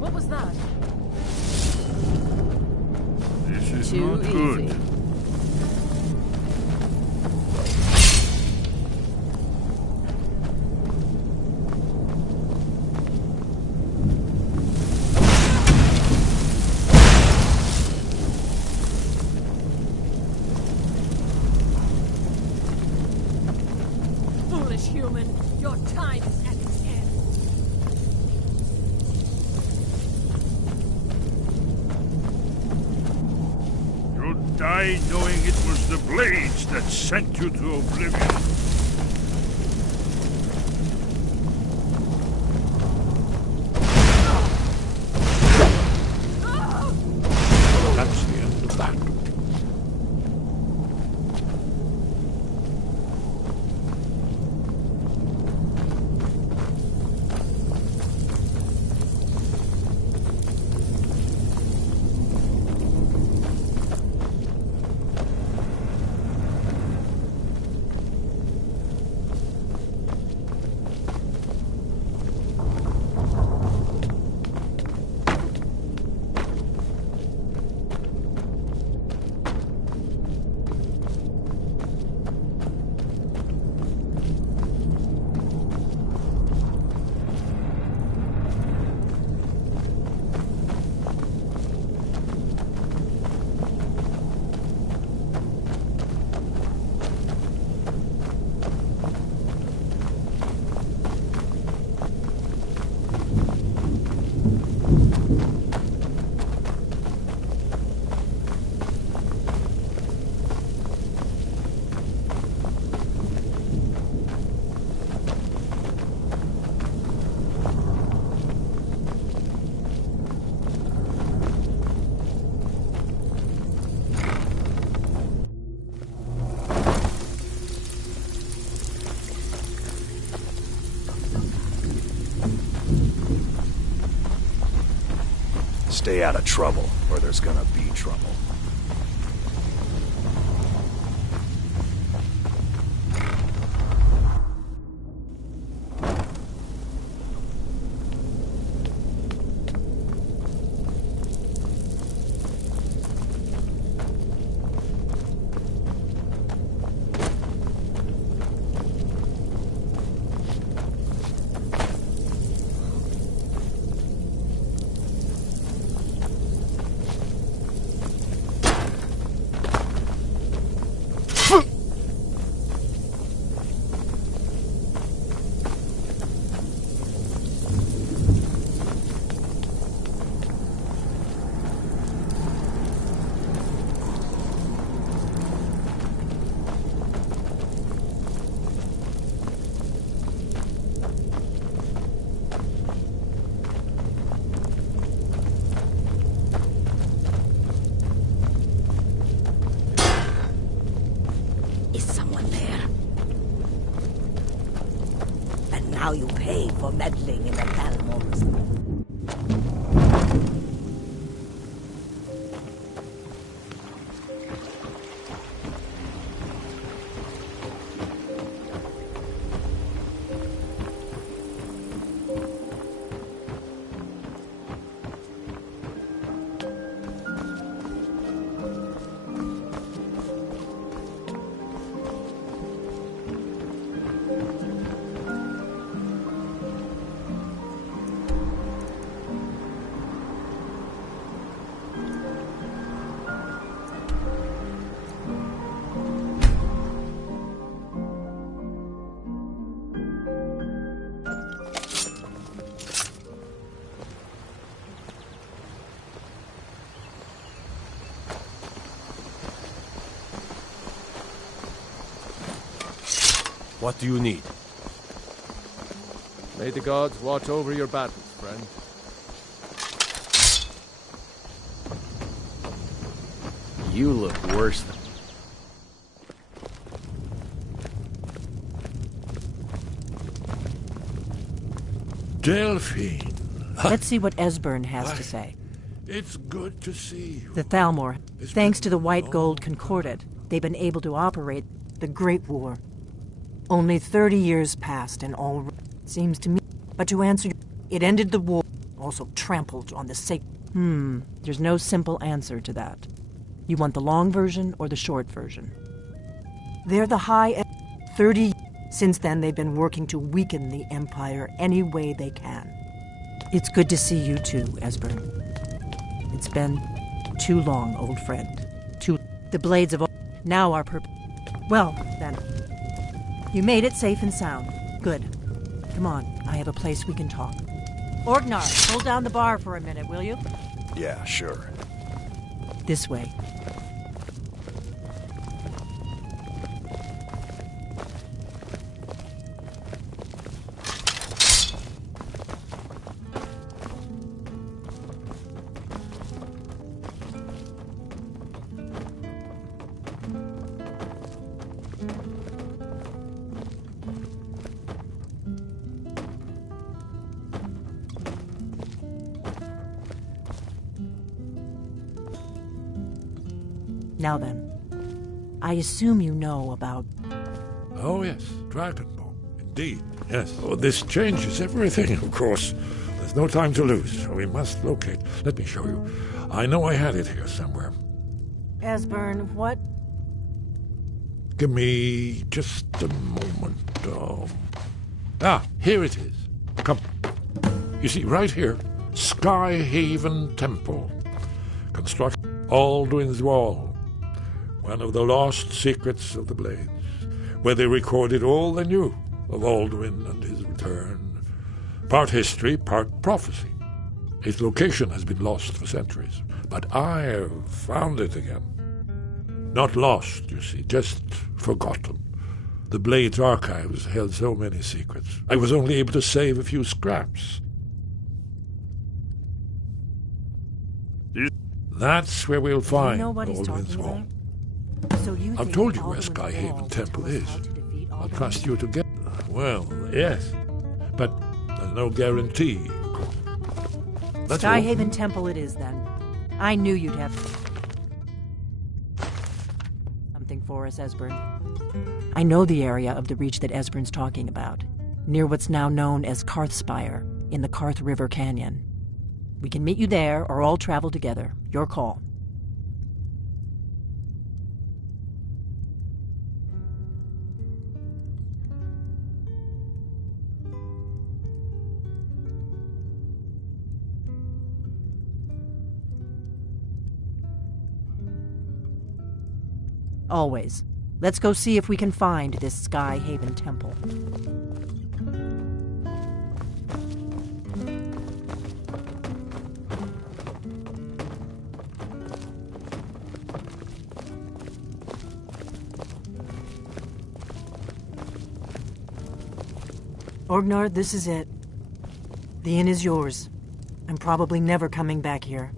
What was that? This is Too not good. easy. Foolish human, your time is at its end. You'll die knowing it was the blades that sent you to oblivion. That's the end of that. Stay out of trouble, or there's gonna be trouble. how you pay for meddling in the Thalmor's. What do you need? May the gods watch over your battles, friend. You look worse than... Delphine. Let's see what Esbern has to say. It's good to see you. The Thalmor, thanks to the White Gold Concordat, they've been able to operate the Great War. Only 30 years passed and all seems to me. But to answer you, it ended the war, also trampled on the sacred. There's no simple answer to that. You want the long version or the short version? They're the high 30. Since then, they've been working to weaken the Empire any way they can. It's good to see you too, Esbern. It's been too long, old friend. The blades of now are purple. Well, then. You made it safe and sound. Good. Come on, I have a place we can talk. Orgnar, hold down the bar for a minute, will you? Yeah, sure. This way. Now then, I assume you know about... Oh, yes, Dragonborn. Indeed, yes. Oh, this changes everything, of course. There's no time to lose, so we must locate. Let me show you. I know I had it here somewhere. Esbern, what? Give me just a moment. Here it is. Come. You see, right here, Skyhaven Temple. Construct Alduin's Wall. One of the lost secrets of the Blades, where they recorded all they knew of Alduin and his return. Part history, part prophecy. Its location has been lost for centuries, but I have found it again. Not lost, you see, just forgotten. The Blades archives held so many secrets. I was only able to save a few scraps. That's where we'll find Alduin's Wall. So I've told you where Skyhaven Temple is. I'll trust you to get... Well, yes. But there's no guarantee. Skyhaven Temple it is, then. I knew you'd have... something for us, Esbern. I know the area of the reach that Esbern's talking about, near what's now known as Karthspire, in the Karth River Canyon. We can meet you there, or all travel together. Your call. Always. Let's go see if we can find this Skyhaven Temple. Orgnar, this is it. The inn is yours. I'm probably never coming back here.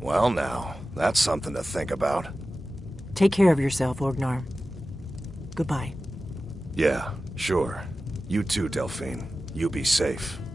Well now, that's something to think about. Take care of yourself, Orgnar. Goodbye. Yeah, sure. You too, Delphine. You be safe.